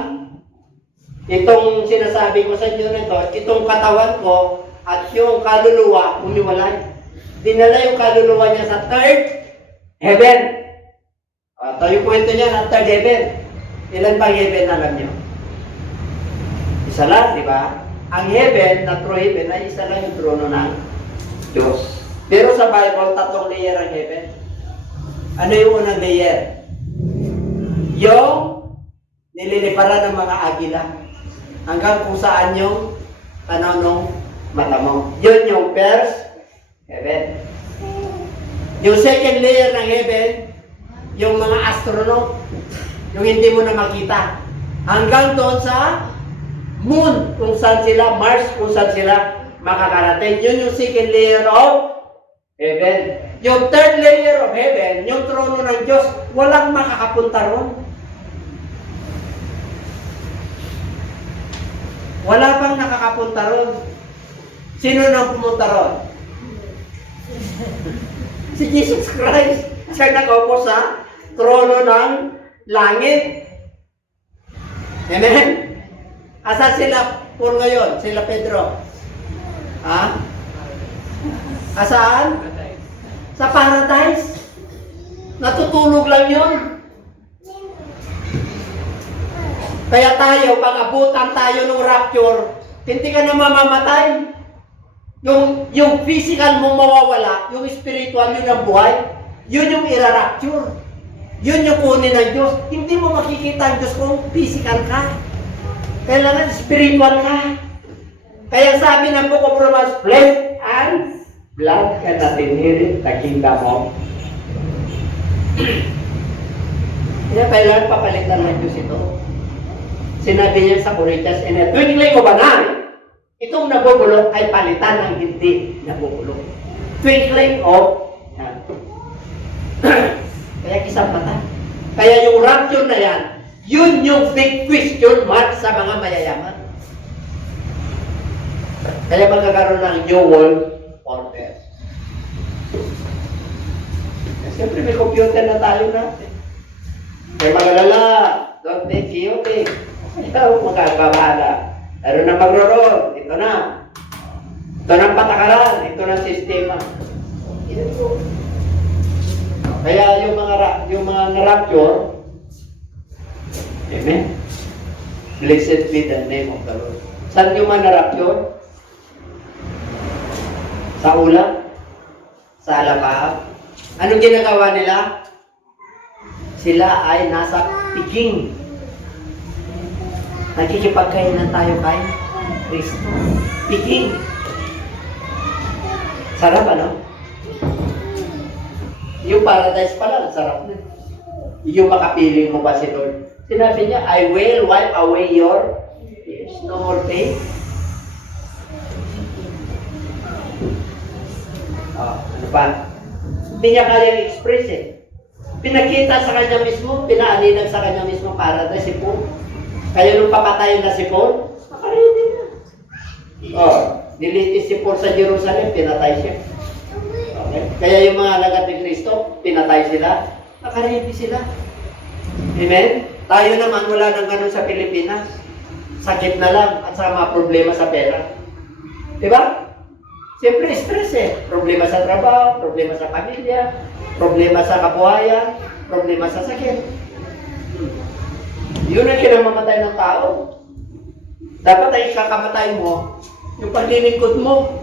itong sinasabi ko sa inyo nito, itong katawan ko at yung kaluluwa, umiwalay. Dinala yung kaluluwa niya sa third heaven. Ito yung kwento niya ng third heaven. Ilan bang heaven alam niyo? Isa lang, di ba? Ang heaven, na true heaven, ay isa lang yung trono ng Diyos. Pero sa Bible, 3 layer ang heaven. Ano yung unang layer? Yung nililiparan ng mga agila. Hanggang kung saan yung tanaw ng mata mo. Yun yung first heaven. Yung second layer ng heaven, yung mga astronaut, yung hindi mo na makita. Hanggang doon sa moon, kung saan sila, Mars, kung saan sila makakarating. Yun yung second layer of heaven. Yung third layer of heaven, yung trono ng Diyos, walang makakapunta ron. Wala pang nakakapunta ron. Sino nang pumunta ron? Si Jesus Christ. Siya nakaupo sa trono ng langit. Amen? Asa sila Paul ngayon? Sila Pedro? Asaan? Sa paradise. Natutulog lang yun. Kaya tayo, pag abutan tayo ng rapture, hindi ka na mamamatay. Yung physical mo mawawala, yung spiritual yun ang buhay, yun yung ira-rapture. Yun yung kunin ng Diyos. Hindi mo makikita ang Diyos kung physical ka. Kailangan spiritual ka. Kaya sabi ng Book of Romans, flesh and blood cannot inherit the kingdom of. Kaya kailangan papalitan ng Diyos ito. Sinabi niya sa Corinthians, in a twinkling of an eye, itong nabubulok ay palitan ng hindi nabubulok. Twinkling of, Kaya kisang mata. Kaya yung rapture na yan, yun yung big question mark sa mga mayayaman. Kaya magkakaroon ng new world order. Siyempre may computer na tayo natin. Kaya magalala, don't take chaotic. Ikaw magkakabahala. Meron na magro-roll. Ito na. Ito na patakaran. Ito na sistema. Kaya yung mga na-rapture, amen? Blessed be the name of the Lord. Saan yung mga na-rapture? Sa ulam? Sa alapaap? Anong ginagawa nila? Sila ay nasa piging. Nakikipagkainan tayo kay Kristo. Piging. Sarap, ano? Yung paradise pala, sarap na. Yung makapiling mo pa si Lord. Sinabi niya, I will wipe away your tears. No more pain. Ano pa? Hindi niya kayang express eh. Pinakita sa kanya mismo, pinaaninag sa kanya mismo paradise si Paul. Kaya nung papatayin na si Paul, nakaredy na. Nilitis si Paul sa Jerusalem, pinatay siya. Okay? Kaya yung mga alagad ni Kristo, pinatay sila, nakaredy sila. Amen? Tayo naman, wala nang ganun sa Pilipinas. Sakit na lang at saka mga problema sa pera. Diba? Siyempre, stress eh. Problema sa trabaho, problema sa pamilya, problema sa kabuhayan, problema sa sakit. Yun ang kinamamatay ng tao. Dapat ay kakamatay mo, yung paglilingkod mo.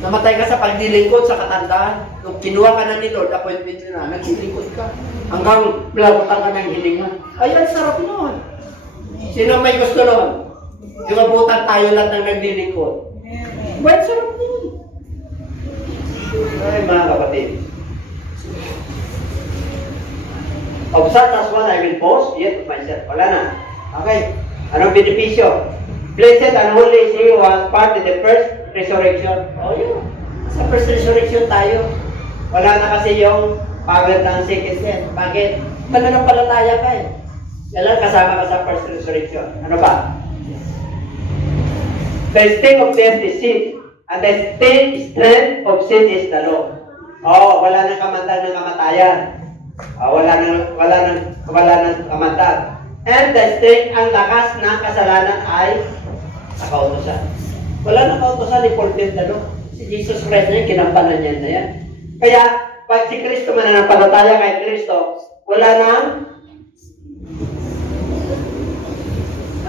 Namatay ka sa paglilingkod, sa katandaan. Nung kinuha ka na ni Lord, appointment na, naglilingkod ka. Hanggang labutan ka ng hilinga. Ayan, sarap noon. Sino may gusto noon? Yung abutan tayo lang ng naglilingkod. Well, sarap din. Ay, mga kapatid. Of such as one I will boast, yet of myself. Wala na. Okay. Anong benepisyo? Blessed and holy is he who was part in the first resurrection. Oh, yun. Sa first resurrection tayo. Wala na kasi yung power ng second death. Bakit? Mananampalataya ka eh. Kailan kasama ka sa first resurrection. Ano ba? The sting of death is sin, and the strength of sin is the law. Oh, wala nang kamandag ng kamatayan. Wala nang kamandag. And the strength, ang lakas ng kasalanan ay sa kautusan. Wala nang kautusan, important na law. Si Jesus Christ na yan, kinampanan niya na yan. Kaya, pag si Kristo mananampalataya kay Kristo, wala nang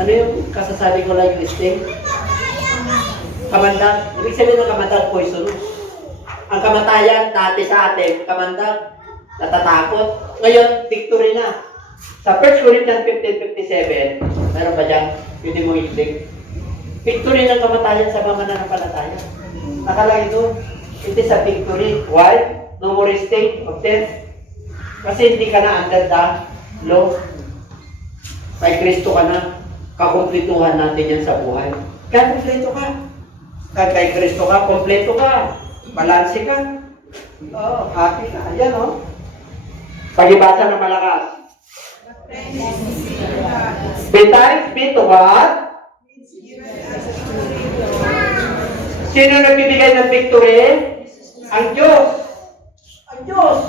ano yung kasasabi ko like this thing? Kamandag. Ibig sabihin ng kamandag, poisonous. Ang kamatayan, dati sa atin, kamandag, natatakot. Ngayon, victory na. Sa 1 Corinthians 15:57, meron ba dyan? Pwede mo i-click. Victory ng kamatayan sa mga mananampalataya. Nakalagay doon. It is a victory. Why? No more sting of death. Kasi hindi ka na under the law. Kay Kristo ka na. Kakumplituhan natin yan sa buhay. Kaya kumpleto ka. Kay Kristo ka, kumpleto ka. Balanse ka. Happy ka. Ayan Pagibasa ng malakas. Besides, be to God. Sino nagbibigay ng victory? Ang Diyos. Ang Diyos.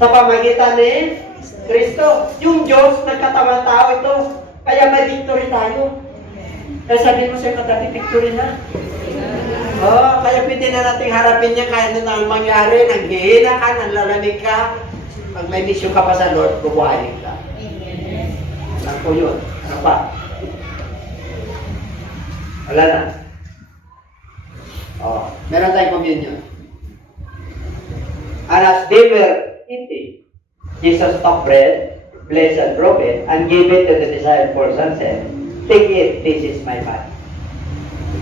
Sa pamagitan ni Kristo. Yung Diyos, nagkatamang tao ito. Kaya may victory tayo. Kaya sabihin mo sa'yo, katabi, victory na. Kaya pwede na nating harapin niya kahit ano nang mangyari, nanghihina ka, nanlalamig ka. Pag may mission ka pa sa Lord, bubuhayin ka. Lang po yun. Ano pa? Wala na. Meron tayong communion. And as they were eating, Jesus took bread, blessed and broke it, and gave it to the disciples and said, "Take it, this is my body."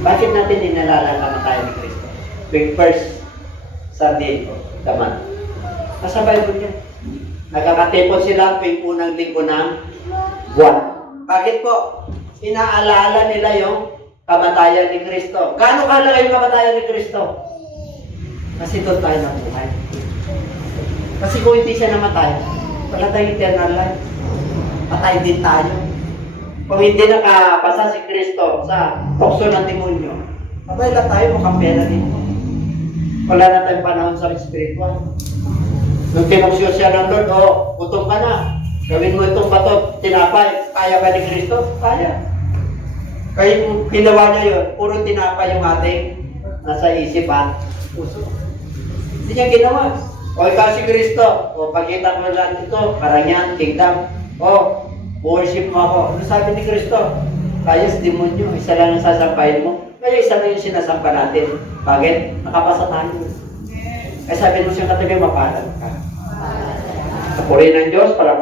Bakit natin dinalala kamatayan ni Kristo? Tuwing first Sunday of the month. Nasa Bible niya. Nagkakatipon sila tuwing unang linggo ng buwan. Bakit po? Inaalala nila yung kamatayan ni Kristo. Gaano kahalaga yung kamatayan ni Kristo? Kasi doon tayo nabuhay. Kasi kung hindi siya namatay, wala tayong eternal life. Patay din tayo. Kung hindi nakapasa si Kristo sa tukso ng demonyo, abay lang tayo, makampera din. Wala na tayong panahon sa spiritual. Nung tinuksyo siya ng Lord, gutom ka na. Gawin mo itong bato, tinapay. Kaya ba ni Kristo? Kaya. Kaya kung ginawa niya yun, puro tinapay yung ating nasa isipan, puso. Hindi niya ginawa. O ikaw si Kristo, pagkita mo lang ito, karangyaan, kingdom, worship mo ako. Ano sabi ni Kristo? Kaya sa demonyo, isa lang ang sasampahin mo. Kaya isa na yung sinasampa natin. Bakit? Nakapasa tayo. Kaya sabi mo siyang katabi, mapalad ka. Sa puri ng Diyos, para